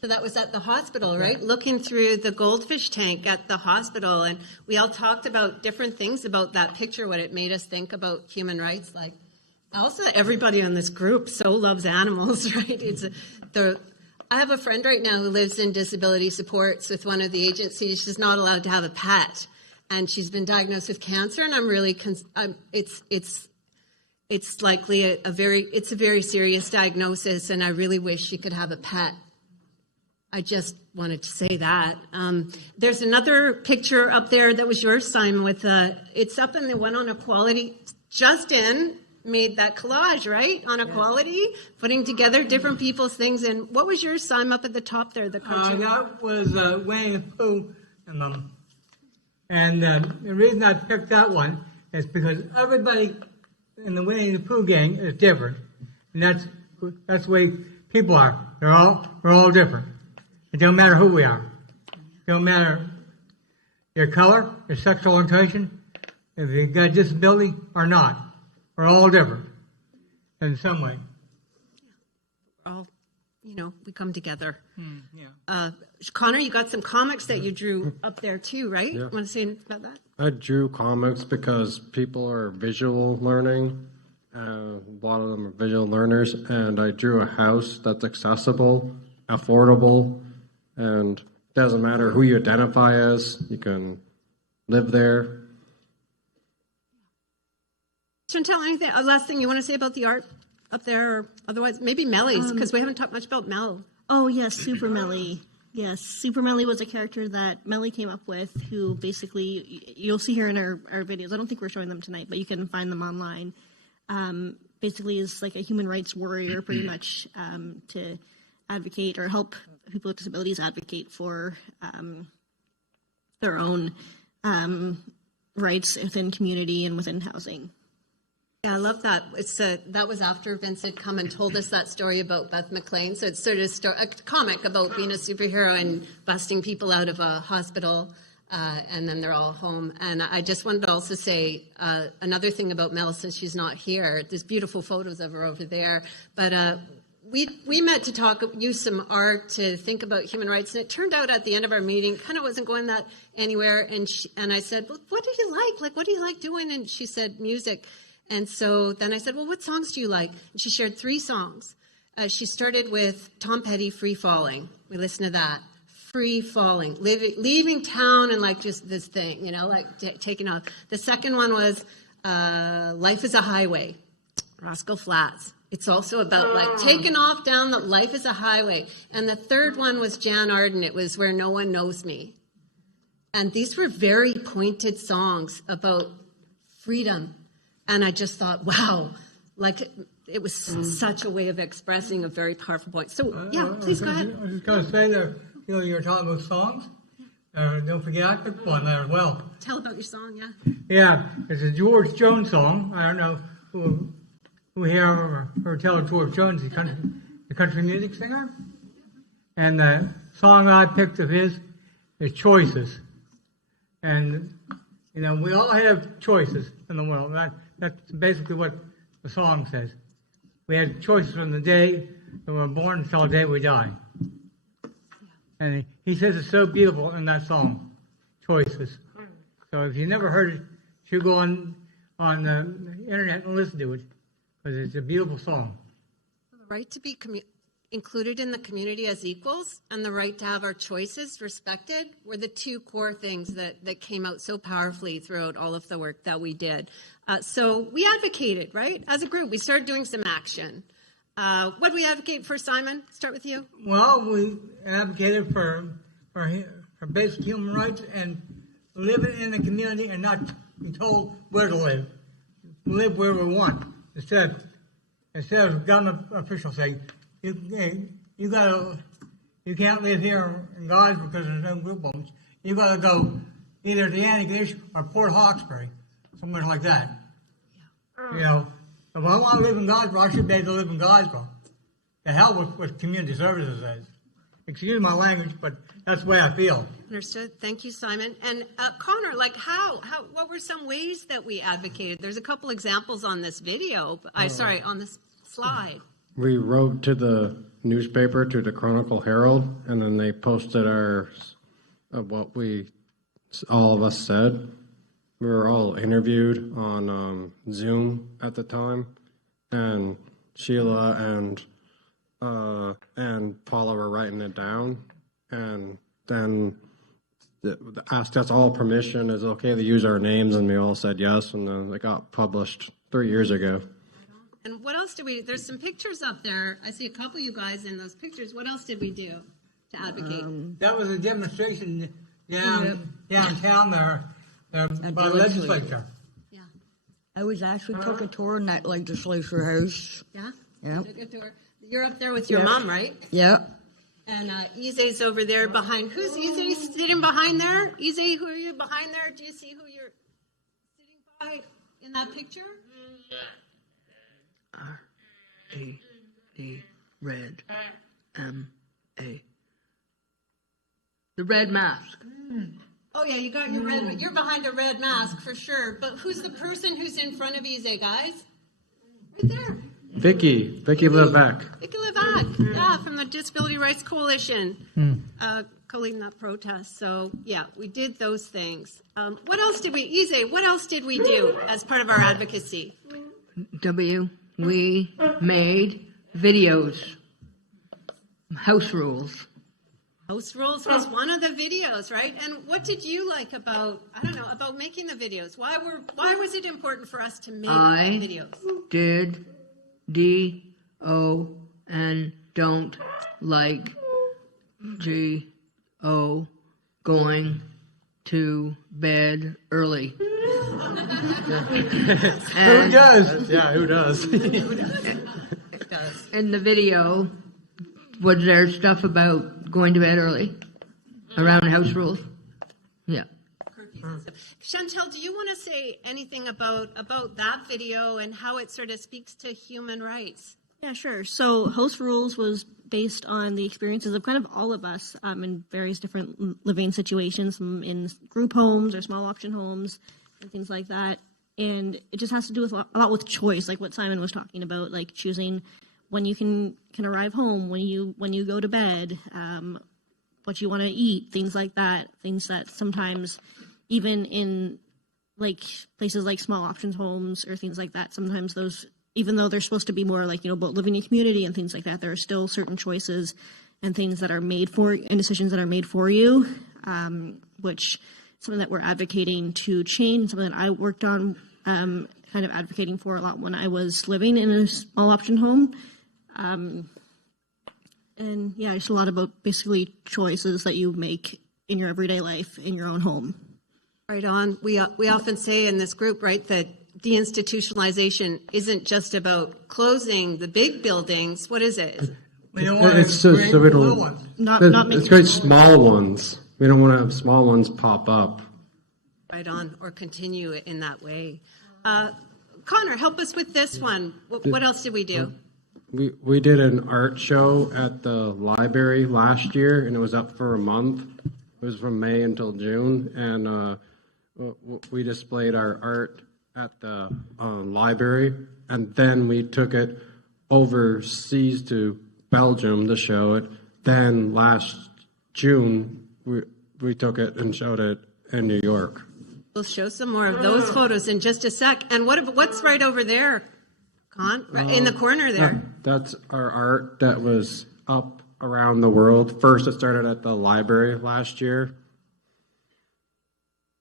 So that was at the hospital, right? Looking through the goldfish tank at the hospital, and we all talked about different things about that picture, what it made us think about human rights. Like, also, everybody in this group so loves animals, right? I have a friend right now who lives in disability supports with one of the agencies. She's not allowed to have a pet, and she's been diagnosed with cancer. And I'm really, it's likely a very serious diagnosis, and I really wish she could have a pet. I just wanted to say that. There's another picture up there that was yours, Simon, with it's up in the one on equality. Justin made that collage, right? On equality, putting together different people's things. And what was yours, Simon, up at the top there, the cartoon? That was Winnie the Pooh. And the reason I picked that one is because everybody in the Winnie the Pooh gang is different. And that's the way people are. We're all different. It don't matter who we are. It don't matter your color, your sexual orientation, if you've got a disability or not. We're all different in some way. All, we come together. Connor, you got some comics that you drew up there too, right? Yeah. Want to say anything about that? I drew comics because people are visual learning. A lot of them are visual learners, and I drew a house that's accessible, affordable, and it doesn't matter who you identify as, you can live there. Chantel, anything? Last thing you want to say about the art up there, or otherwise, maybe Melly's, because we haven't talked much about Mel. Oh yes, Super Melly. Yes, Super Melly was a character that Melly came up with, who basically, you'll see her in our videos. I don't think we're showing them tonight, but you can find them online. Basically is like a human rights warrior, pretty much, to advocate or help people with disabilities advocate for their own rights within community and within housing. Yeah, I love that. That was after Vince had come and told us that story about Beth McLean. So it's sort of a comic about being a superhero and busting people out of a hospital, and then they're all home. And I just wanted to also say another thing about Mel, since she's not here. There's beautiful photos of her over there. But we met to use some art to think about human rights. And it turned out at the end of our meeting, kind of wasn't going that anywhere. And I said, well, what do you like? Like, what do you like doing? And she said, music. And so then I said, well, what songs do you like? And she shared 3 songs. She started with Tom Petty, Free Falling. We listened to that. Free Falling. Leaving town and like just this thing, like taking off. The second one was Life is a Highway, Rascal Flatts. It's also about like taking off down the life is a highway. And the third one was Jan Arden. It was Where No One Knows Me. And these were very pointed songs about freedom. And I just thought, wow, like it was such a way of expressing a very powerful point. So, yeah, please go ahead. I was just going to say that, you were talking about songs. Don't forget, I picked one there as well. Tell about your song, yeah. Yeah, it's a George Jones song. I don't know who here or tell George Jones, the country music singer. And the song I picked of his is Choices. And, we all have choices in the world. That's basically what the song says. We had choices from the day that we were born until the day we die. And he says it's so beautiful in that song, Choices. So if you never heard it, you should go on the internet and listen to it, because it's a beautiful song. The right to be included in the community as equals and the right to have our choices respected were the 2 core things that came out so powerfully throughout all of the work that we did. So we advocated, right? As a group, we started doing some action. What did we advocate for, Simon? Start with you. Well, we advocated for basic human rights and living in the community and not be told where to live. Live where we want instead of instead of government officials saying, you can't live here in God's because there's no group homes. You got to go either to Antigonish or Port Hawkesbury, somewhere like that. You know, if I want to live in Godsboro, I should be able to live in Godsboro. The hell with what community services says. Excuse my language, but that's the way I feel. Understood. Thank you, Simon. And Connor, like what were some ways that we advocated? There's a couple examples on this video. On this slide. We wrote to the newspaper, to the Chronicle Herald, and then they posted what all of us said. We were all interviewed on Zoom at the time, and Sheila and Paula were writing it down, and then asked us all permission, is it okay to use our names, and we all said yes, and then it got published 3 years ago. And what else did we, there's some pictures up there. I see a couple of you guys in those pictures. What else did we do to advocate? That was a demonstration downtown there by the legislature. Yeah. I was actually took a tour in that legislature house. Yeah? Yeah. Took a tour. You're up there with your mom, right? Yep. And Ize's over there behind. Who's Ize sitting behind there? Ize, who are you behind there? Do you see who you're sitting by in that picture? R-E-D, red, M-A. The red mask. Oh yeah, you got your red. You're behind a red mask for sure. But who's the person who's in front of Ize, guys? Right there. Vicky Levesque. Vicky Levesque, yeah, from the Disability Rights Coalition, co-leading that protest. So yeah, we did those things. What else did we, Ize? What else did we do as part of our advocacy? We made videos. House rules. House rules was one of the videos, right? And what did you like about making the videos? Why was it important for us to make videos? Did D-O and don't like G-O going to bed early. Who does? Yeah, who does? In the video, was there stuff about going to bed early around house rules? Yeah. Chantel, do you want to say anything about that video and how it sort of speaks to human rights? Yeah, sure. So House Rules was based on the experiences of kind of all of us in various different living situations, in group homes or small auction homes and things like that. And it just has to do with a lot with choice, like what Simon was talking about, like choosing when you can arrive home, when you go to bed, what you want to eat, things like that. Things that sometimes, even in like places like small auctions homes or things like that, sometimes those, even though they're supposed to be more like, about living in community and things like that, there are still certain choices and things that are made for, and decisions that are made for you, which something that we're advocating to change, something that I worked on kind of advocating for a lot when I was living in a small auction home. And yeah, just a lot about basically choices that you make in your everyday life in your own home. Right on. We often say in this group, right, that deinstitutionalization isn't just about closing the big buildings. What is it? We don't want it's to just so we don't. ones. It's great small ones. We don't want to have small ones pop up. Right on, or continue it in that way. Connor, help us with this one. What else did we do? We did an art show at the library last year, and it was up for a month. It was from May until June, and we displayed our art at the library, and then we took it overseas to Belgium to show it. Then last June, we took it and showed it in New York. We'll show some more of those photos in just a sec. And what's right over there, Con? In the corner there. That's our art that was up around the world. First, it started at the library last year.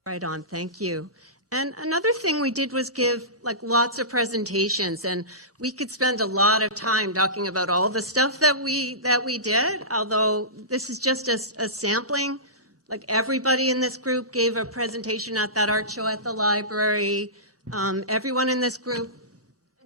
Right on. Thank you. And another thing we did was give lots of presentations, and we could spend a lot of time talking about all the stuff that we did. Although this is just a sampling. Like everybody in this group gave a presentation at that art show at the library. Everyone in this group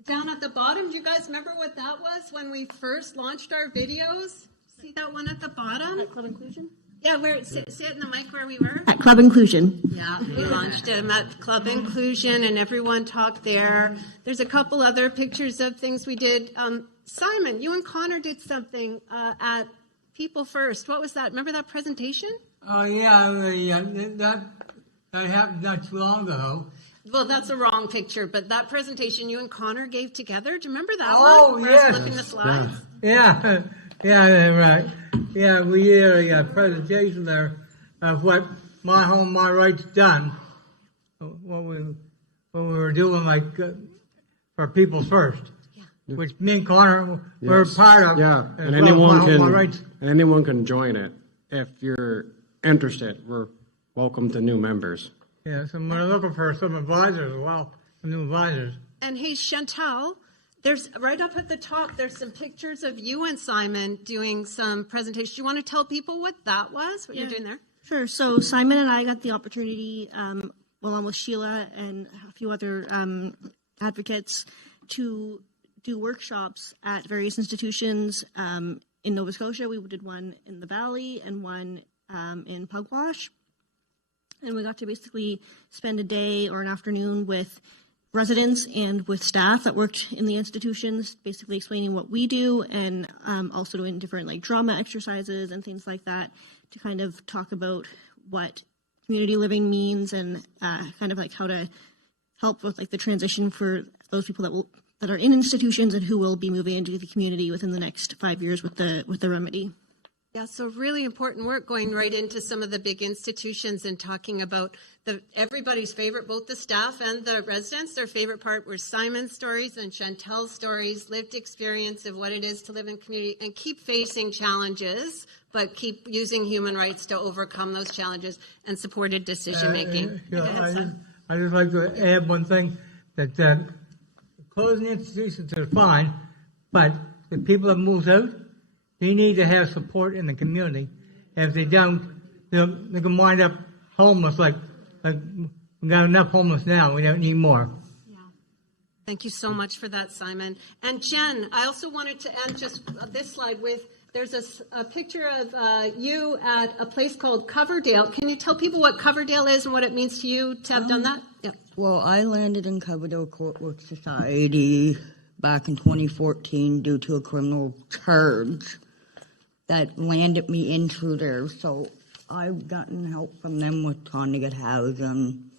down at the bottom, do you guys remember what that was when we first launched our videos? See that one at the bottom? At Club Inclusion? Yeah, sit in the mic where we were. At Club Inclusion. Yeah, we launched them at Club Inclusion, and everyone talked there. There's a couple other pictures of things we did. Simon, you and Connor did something at People First. What was that? Remember that presentation? Oh, yeah, that happened not too long ago. Well, that's a wrong picture, but that presentation you and Connor gave together, do you remember that one? Oh, yes. Flipping the slides? Yeah, right. Yeah, we did a presentation there of what My Home, My Rights done. What we were doing, for People First, which me and Connor were part of. Yeah, and anyone can join it if you're interested. We're welcome to new members. Yeah, so we're looking for some advisors as well, some new advisors. And hey, Chantal, there's right up at the top, there's some pictures of you and Simon doing some presentations. Do you want to tell people what that was, what you're doing there? Sure. So Simon and I got the opportunity, along with Sheila and a few other advocates, to do workshops at various institutions in Nova Scotia. We did one in the Valley and one in Pugwash. And we got to basically spend a day or an afternoon with residents and with staff that worked in the institutions, basically explaining what we do, and also doing different drama exercises and things like that to kind of talk about what community living means and kind of how to help with the transition for those people that are in institutions and who will be moving into the community within the next 5 years with the remedy. Yeah, so really important work going right into some of the big institutions and talking about everybody's favorite, both the staff and the residents. Their favorite part were Simon's stories and Chantel's stories, lived experience of what it is to live in community and keep facing challenges, but keep using human rights to overcome those challenges and supported decision making. I just like to add one thing, that closing institutions are fine, but the people that move out, they need to have support in the community. And if they don't, they can wind up homeless. Like we got enough homeless now. We don't need more. Yeah. Thank you so much for that, Simon. And Jen, I also wanted to end just this slide with, there's a picture of you at a place called Coverdale. Can you tell people what Coverdale is and what it means to you to have done that? Yeah. Well, I landed in Coverdale Court Work Society back in 2014 due to a criminal charge that landed me into there. So I've gotten help from them with trying to get housing,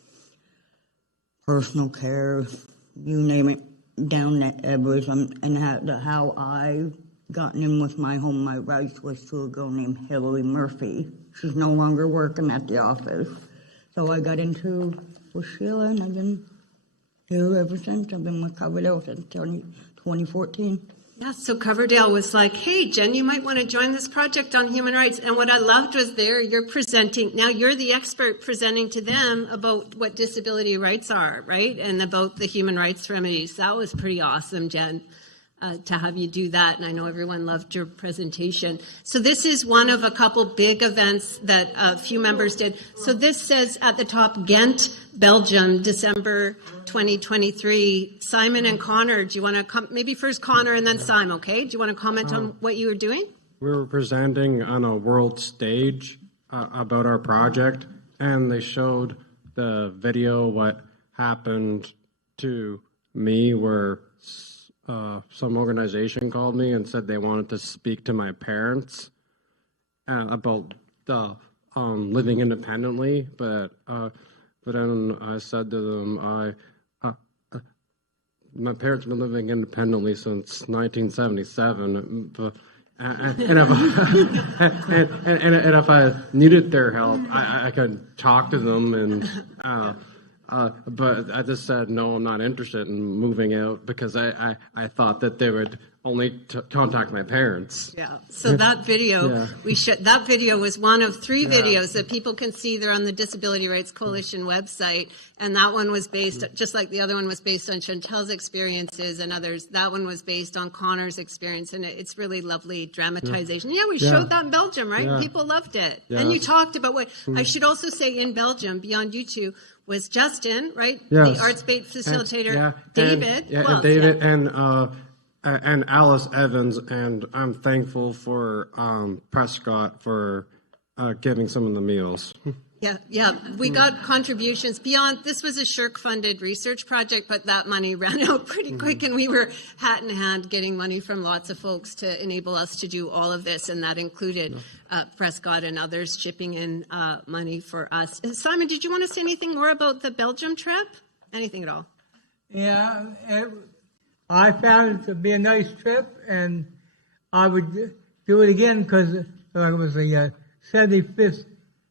personal care, you name it, down at everything. And how I gotten in with My Home, My Rights was through a girl named Hillary Murphy. She's no longer working at the office. So I got into with Sheila, and I've been here ever since. I've been with Coverdale since 2014. Yeah, so Coverdale was like, hey, Jen, you might want to join this project on human rights. And what I loved was you're presenting, now you're the expert presenting to them about what disability rights are, right? And about the human rights remedies. That was pretty awesome, Jen, to have you do that. And I know everyone loved your presentation. So this is one of a couple big events that a few members did. So this says at the top, Ghent, Belgium, December 2023. Simon and Connor, do you want to come? Maybe first Connor and then Simon, okay? Do you want to comment on what you were doing? We were presenting on a world stage about our project, and they showed the video what happened to me where some organization called me and said they wanted to speak to my parents about living independently, but then I said to them, my parents have been living independently since 1977, and if I needed their help, I could talk to them, and but I just said, no, I'm not interested in moving out, because I thought that they would only contact my parents. Yeah. So that video, Yeah. that video was one of 3 videos that people can see. They're on the Disability Rights Coalition website. And that one was based, just like the other one was based on Chantel's experiences and others, that one was based on Connor's experience. And it's really lovely dramatization. Yeah, we showed that in Belgium, right? Yeah. People loved it. Yeah. And you talked about what, I should also say in Belgium, beyond you two, was Justin, right? Yes. The arts-based facilitator, And David. David and Alice Evans, and I'm thankful for Prescott for giving some of the meals. Yeah. We got contributions beyond. This was a SSHRC-funded research project, but that money ran out pretty quick, and we were hat in hand getting money from lots of folks to enable us to do all of this, and that included Prescott and others chipping in money for us. Simon, did you want to say anything more about the Belgium trip? Anything at all? Yeah, I found it to be a nice trip, and I would do it again because it was the 75th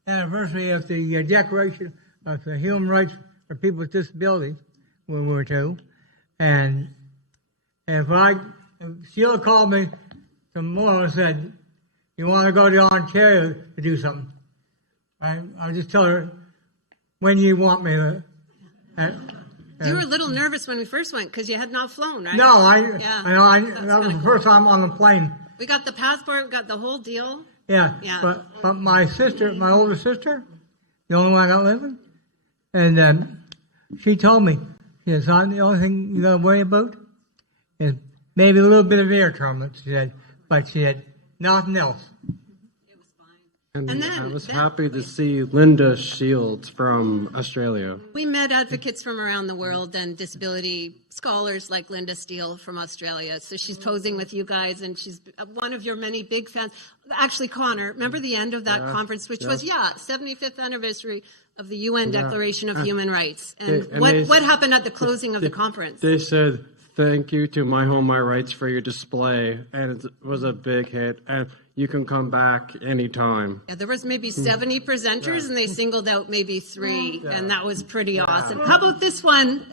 anniversary of the Declaration of the Human Rights for People with Disabilities when we were 2. And if Sheila called me tomorrow and said, "You want to go to Ontario to do something?" I'll just tell her when you want me to. You were a little nervous when we first went because you had not flown, right? No, that was the first time on the plane. We got the passport, we got the whole deal. Yeah. Yeah. But my sister, my older sister, the only one I got living, and she told me, she said, "Son, the only thing you got to worry about is maybe a little bit of air turbulence," she said, but she said nothing else. And then, I was happy to see Linda Shields from Australia. We met advocates from around the world and disability scholars like Linda Steele from Australia. So she's posing with you guys, and she's one of your many big fans. Actually, Connor, remember the end of that conference, which was 75th anniversary of the UN Declaration of Human Rights. And what happened at the closing of the conference? They said, "Thank you to My Home, My Rights for your display," and it was a big hit. And you can come back anytime. Yeah, there was maybe 70 presenters, and they singled out maybe 3, and that was pretty awesome. How about this one?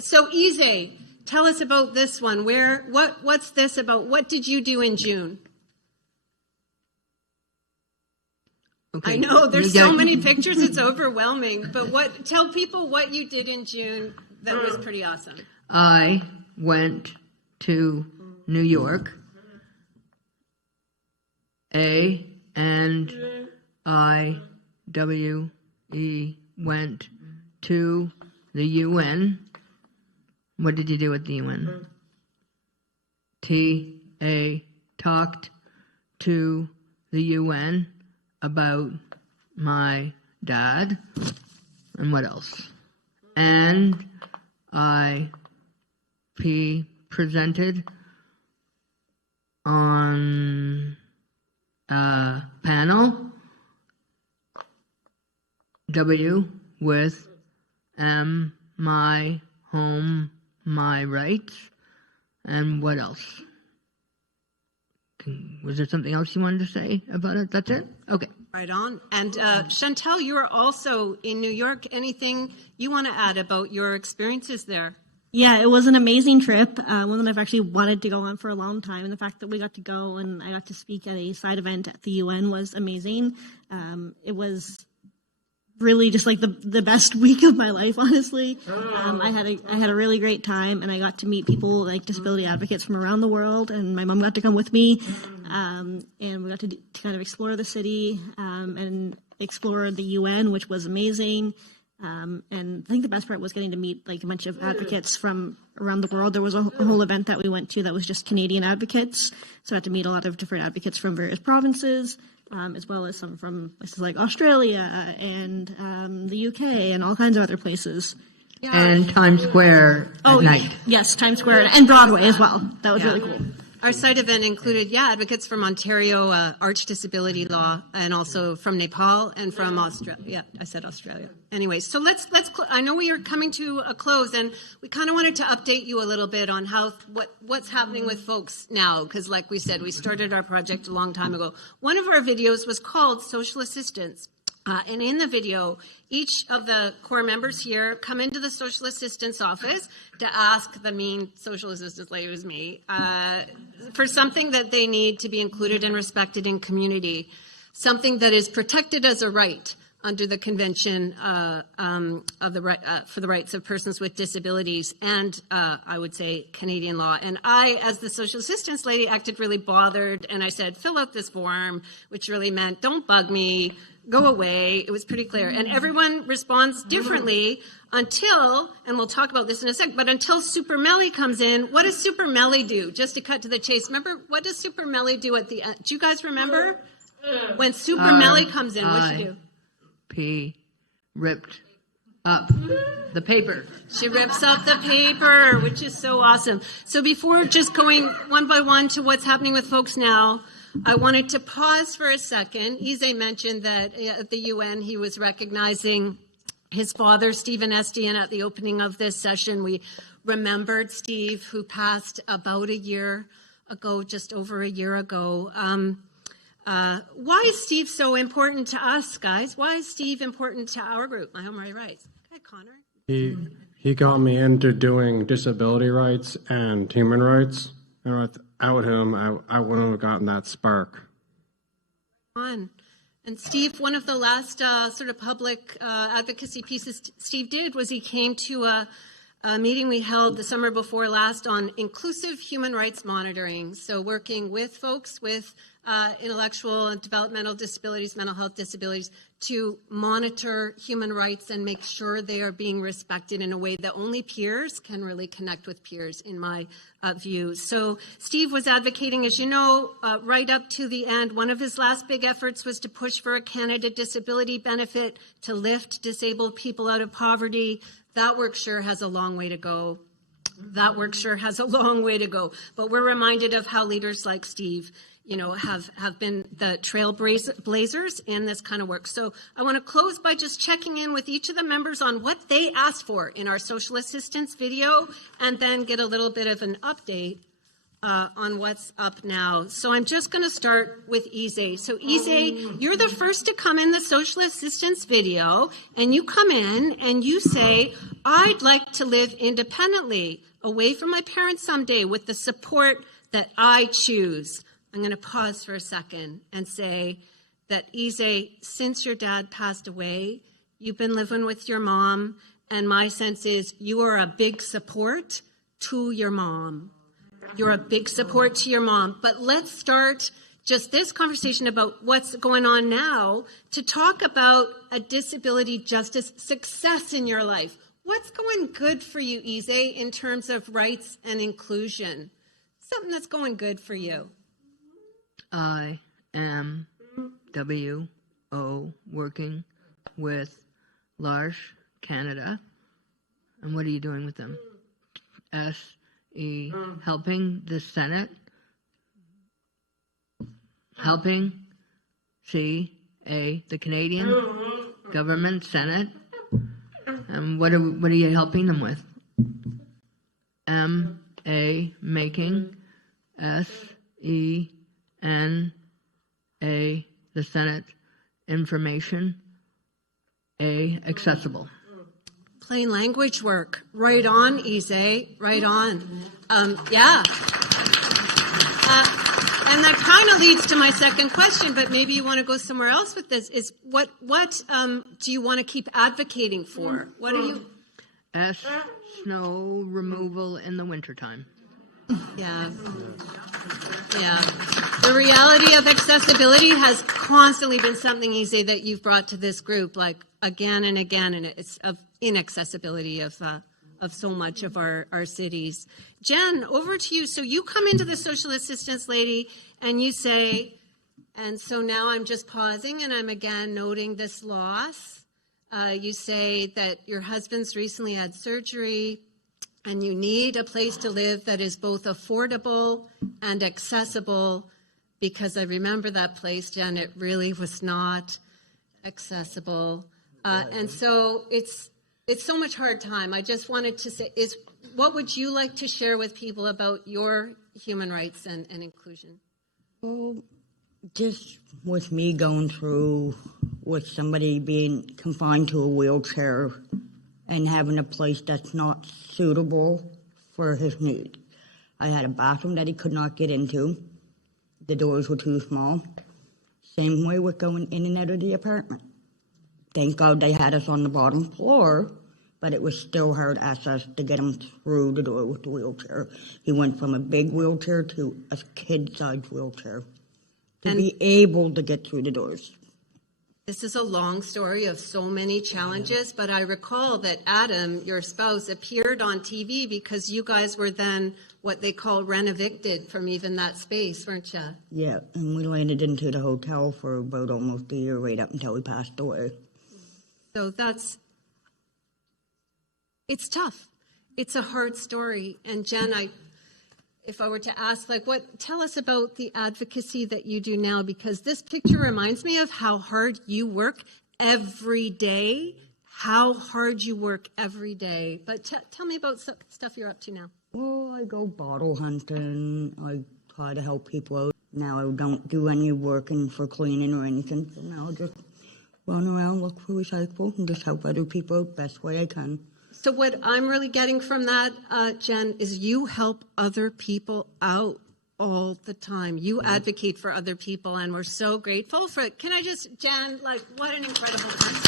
So, Ise, tell us about this one. What's this about? What did you do in June? Okay. I know there's so many pictures; it's overwhelming. But tell people what you did in June that was pretty awesome. I went to New York. ANDIWE went to the UN. What did you do at the UN? TA talked to the UN about my dad. And what else? And I presented on a panel W with My Home, My Rights. And what else? Was there something else you wanted to say about it? That's it? Okay. Right on. And Chantel, you are also in New York. Anything you want to add about your experiences there? Yeah, it was an amazing trip, one that I've actually wanted to go on for a long time, and the fact that we got to go and I got to speak at a side event at the UN was amazing. It was really just like the best week of my life, honestly. I had a really great time, and I got to meet people like disability advocates from around the world, and my mom got to come with me, and we got to kind of explore the city and explore the UN, which was amazing. And I think the best part was getting to meet like a bunch of advocates from around the world. There was a whole event that we went to that was just Canadian advocates. So I had to meet a lot of different advocates from various provinces, as well as some from places like Australia and the UK and all kinds of other places. Yeah. And Times Square at night. Yes, Times Square and Broadway as well. That was really cool. Our site event included, advocates from Ontario, arch disability law, and also from Nepal and from Australia. Yeah, I said Australia. Anyway, so let's. I know we are coming to a close, and we kind of wanted to update you a little bit on what's happening with folks now, because, like we said, we started our project a long time ago. One of our videos was called "Social Assistance." And in the video, each of the core members here come into the social assistance office to ask the mean social assistance lady, who's me, for something that they need to be included and respected in community, something that is protected as a right under the Convention for the Rights of Persons with Disabilities and, I would say, Canadian law. And I, as the social assistance lady, acted really bothered, and I said, fill out this form, which really meant, don't bug me, go away. It was pretty clear. And everyone responds differently until, and we'll talk about this in a sec, but until Super Melly comes in. What does Super Melly do? Just to cut to the chase. Remember, what does Super Melly do at the end? Do you guys remember? When Super Melly comes in, what'd she do? Ripped up the paper. She rips up the paper, which is so awesome. So before just going one by one to what's happening with folks now, I wanted to pause for a second. Ise mentioned that at the UN he was recognizing his father, Stephen Estienne, at the opening of this session. We remembered Steve, who passed about a year ago, just over a year ago. Why is Steve so important to us, guys? Why is Steve important to our group, My Home Rights? Okay, Connor. He got me into doing disability rights and human rights, and without him, I wouldn't have gotten that spark. And Steve, one of the last sort of public advocacy pieces Steve did was he came to a meeting we held the summer before last on inclusive human rights monitoring. So working with folks with intellectual and developmental disabilities, mental health disabilities, to monitor human rights and make sure they are being respected in a way that only peers can really connect with peers, in my view. So Steve was advocating, as you know, right up to the end. One of his last big efforts was to push for a Canada disability benefit to lift disabled people out of poverty. That work sure has a long way to go. But we're reminded of how leaders like Steve, you know, have been the trailblazers in this kind of work. So I want to close by just checking in with each of the members on what they asked for in our social assistance video, and then get a little bit of an update on what's up now. So I'm just going to start with Ise. So Ise, you're the first to come in the social assistance video, and you come in and you say, I'd like to live independently, away from my parents someday, with the support that I choose. I'm going to pause for a second and say that, Ise, since your dad passed away, you've been living with your mom, and my sense is you are a big support to your mom. You're a big support to your mom. But let's start just this conversation about what's going on now to talk about a disability justice success in your life. What's going good for you, Ise, in terms of rights and inclusion? Something that's going good for you. I am WO working with L'Arche Canada. And what are you doing with them? SE, helping the Senate, helping CA, the Canadian government, Senate. And what are you helping them with? MA, making, SE, NA, the Senate, information, A, accessible. Plain language work. Right on, Ise. Right on. Yeah. And that kind of leads to my second question, but maybe you want to go somewhere else with this, is what do you want to keep advocating for? What are you? Snow removal in the wintertime. Yeah. Yeah. The reality of accessibility has constantly been something, Ise, that you've brought to this group, like again and again, and it's of inaccessibility of so much of our cities. Jen, over to you. So you come into the social assistance lady and you say, and so now I'm just pausing and I'm again noting this loss. You say that your husband's recently had surgery and you need a place to live that is both affordable and accessible, because I remember that place, Jen, it really was not accessible. And so it's so much hard time. I just wanted to say, what would you like to share with people about your human rights and inclusion? Well, Just with me going through with somebody being confined to a wheelchair and having a place that's not suitable for his need. I had a bathroom that he could not get into. The doors were too small. Same way with going in and out of the apartment. Thank God they had us on the bottom floor, but it was still hard access to get him through the door with the wheelchair. He went from a big wheelchair to a kid-sized wheelchair to be able to get through the doors. This is a long story of so many challenges, but I recall that Adam, your spouse, appeared on TV because you guys were then what they call rent-evicted from even that space, weren't you? Yeah, and we landed into the hotel for about almost a year, right up until he passed away. So it's tough. It's a hard story. And Jen, if I were to ask, tell us about the advocacy that you do now, because this picture reminds me of how hard you work every day, But tell me about stuff you're up to now. Well, I go bottle hunting. I try to help people out. Now I don't do any working for cleaning or anything. So now I just run around, look for recyclables, and just help other people out best way I can. So what I'm really getting from that, Jen, is you help other people out all the time. You advocate for other people, and we're so grateful for it. Can I just, Jen, what an incredible person.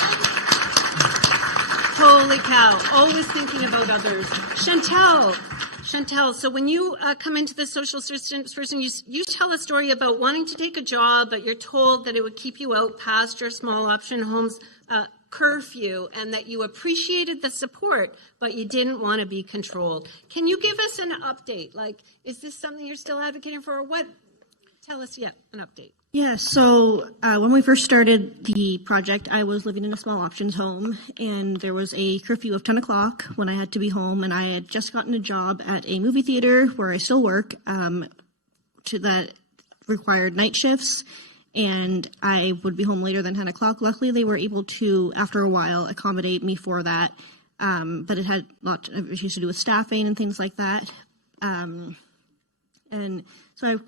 Holy cow, always thinking about others. Chantel, so when you come into the social assistance person, you tell a story about wanting to take a job, but you're told that it would keep you out past your small option homes curfew, and that you appreciated the support, but you didn't want to be controlled. Can you give us an update? Is this something you're still advocating for, or what? Tell us, an update. Yeah, so when we first started the project, I was living in a small options home, and there was a curfew of 10 o'clock when I had to be home, and I had just gotten a job at a movie theater where I still work that required night shifts, and I would be home later than 10 o'clock. Luckily, they were able to, after a while, accommodate me for that, but it had a lot of issues to do with staffing and things like that. And so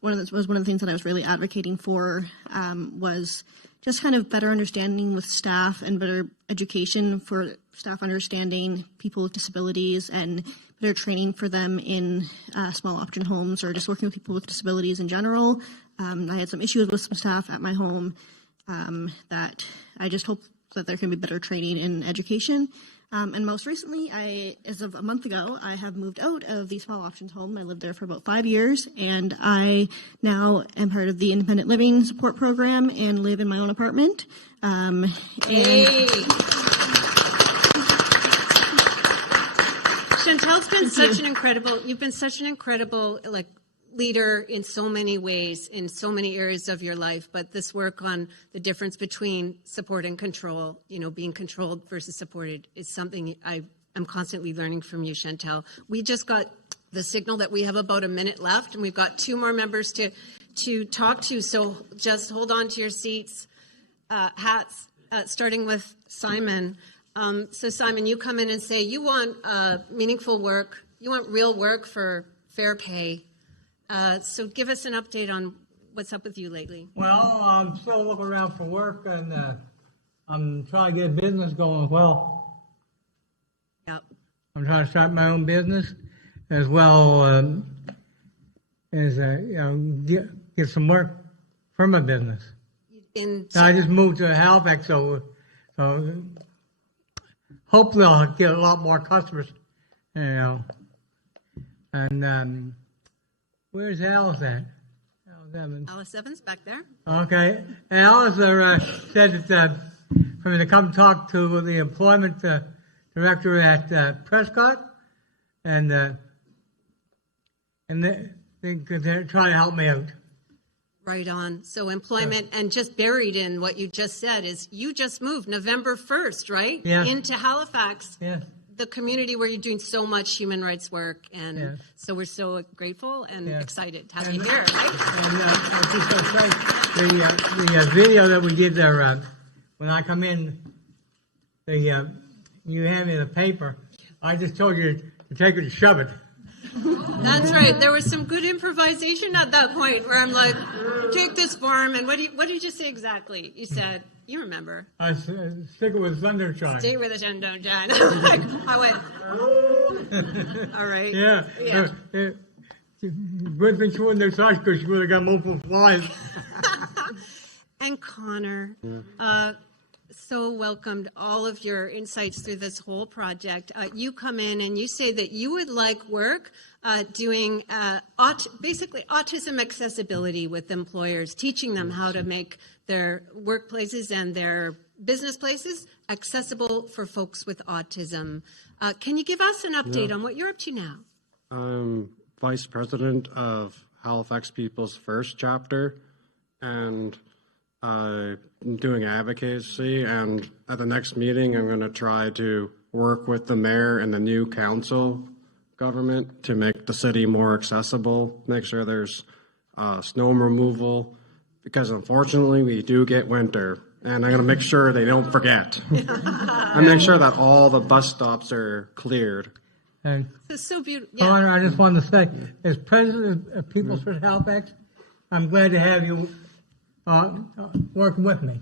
one of the things that I was really advocating for was just kind of better understanding with staff and better education for staff understanding people with disabilities and better training for them in small option homes or just working with people with disabilities in general. I had some issues with some staff at my home that I just hope that there can be better training and education. And most recently, as of a month ago, I have moved out of the small options home. I lived there for about 5 years, and I now am part of the independent living support program and live in my own apartment. Chantel's been you've been such an incredible leader in so many ways, in so many areas of your life, but this work on the difference between support and control, being controlled versus supported, is something I'm constantly learning from you, Chantel. We just got the signal that we have about a minute left, and we've got 2 more members to talk to, so just hold on to your seats, hats, starting with Simon. So Simon, you come in and say you want meaningful work, you want real work for fair pay. So give us an update on what's up with you lately. Well, I'm still looking around for work, and I'm trying to get a business going as well. Yep. I'm trying to start my own business as well as get some work for my business. I just moved to Halifax, so hopefully I'll get a lot more customers, And where's Alice at? Alice Evans back there. Okay. And Alice said that for me to come talk to the employment director at Prescott, and they're trying to help me out. Right on. So employment, and just buried in what you just said is you just moved November 1st, right? Yeah. Into Halifax. Yeah. The community where you're doing so much human rights work, and so we're so grateful and excited to have you here. Right? And I was just going to say, the video that we did there, when I come in, you hand me the paper. I just told you to take it and shove it. That's right. There was some good improvisation at that point where I'm like, take this form, and what did you say exactly? You said, you remember. I said, stick it with sunshine. Stay with the sunshine. I went, all right. Yeah. Good thing she wasn't there because she would have got multiple flies. And Connor, so welcomed all of your insights through this whole project. You come in and you say that you would like work doing basically autism accessibility with employers, teaching them how to make their workplaces and their business places accessible for folks with autism. Can you give us an update on what you're up to now? I'm Vice President of Halifax People's First Chapter, and I'm doing advocacy, and at the next meeting I'm going to try to work with the mayor and the new council government to make the city more accessible, make sure there's snow removal, because unfortunately we do get winter, and I'm going to make sure they don't forget. And make sure that all the bus stops are cleared. And it's so beautiful. Connor, I just wanted to say, as president of People's First Halifax, I'm glad to have you working with me.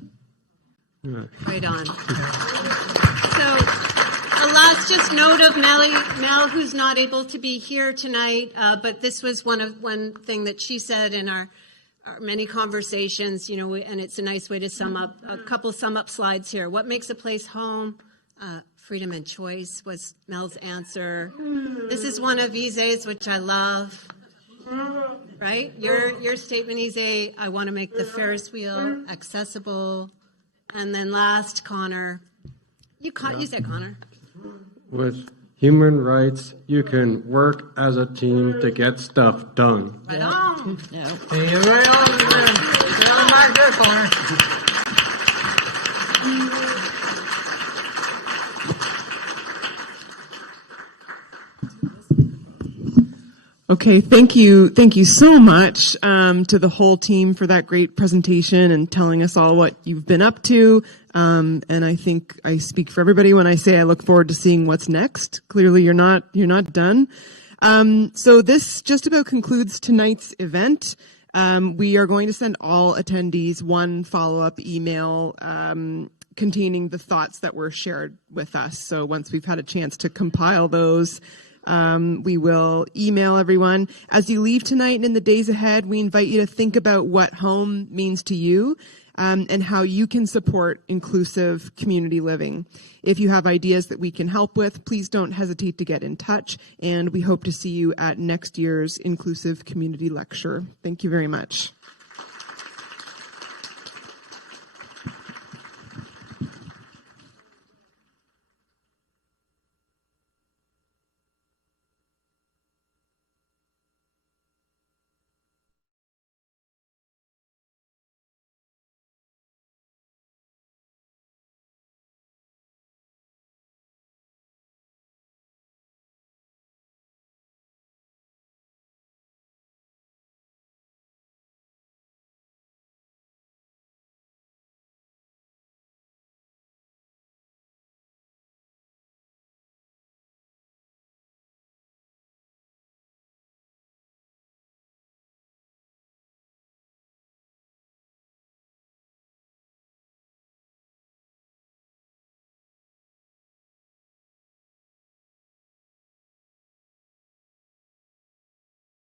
Right on. So, a last just note of Mel, who's not able to be here tonight, but this was one thing that she said in our many conversations, and it's a nice way to sum up, a couple sum up slides here. What makes a place home? Freedom and choice was Mel's answer. This is one of Ise's, which I love. Right? Your statement, Ise, I want to make the Ferris wheel accessible. And then last, Connor. You said Connor. With human rights, you can work as a team to get stuff done. Right on. Yeah. Hey, you're right on, man. You're on my good, Connor. Okay, thank you so much to the whole team for that great presentation and telling us all what you've been up to. And I think I speak for everybody when I say I look forward to seeing what's next. Clearly, you're not done. So this just about concludes tonight's event. We are going to send all attendees one follow-up email containing the thoughts that were shared with us. So once we've had a chance to compile those, we will email everyone. As you leave tonight and in the days ahead, we invite you to think about what home means to you and how you can support inclusive community living. If you have ideas that we can help with, please don't hesitate to get in touch, and we hope to see you at next year's Inclusive Community Lecture. Thank you very much.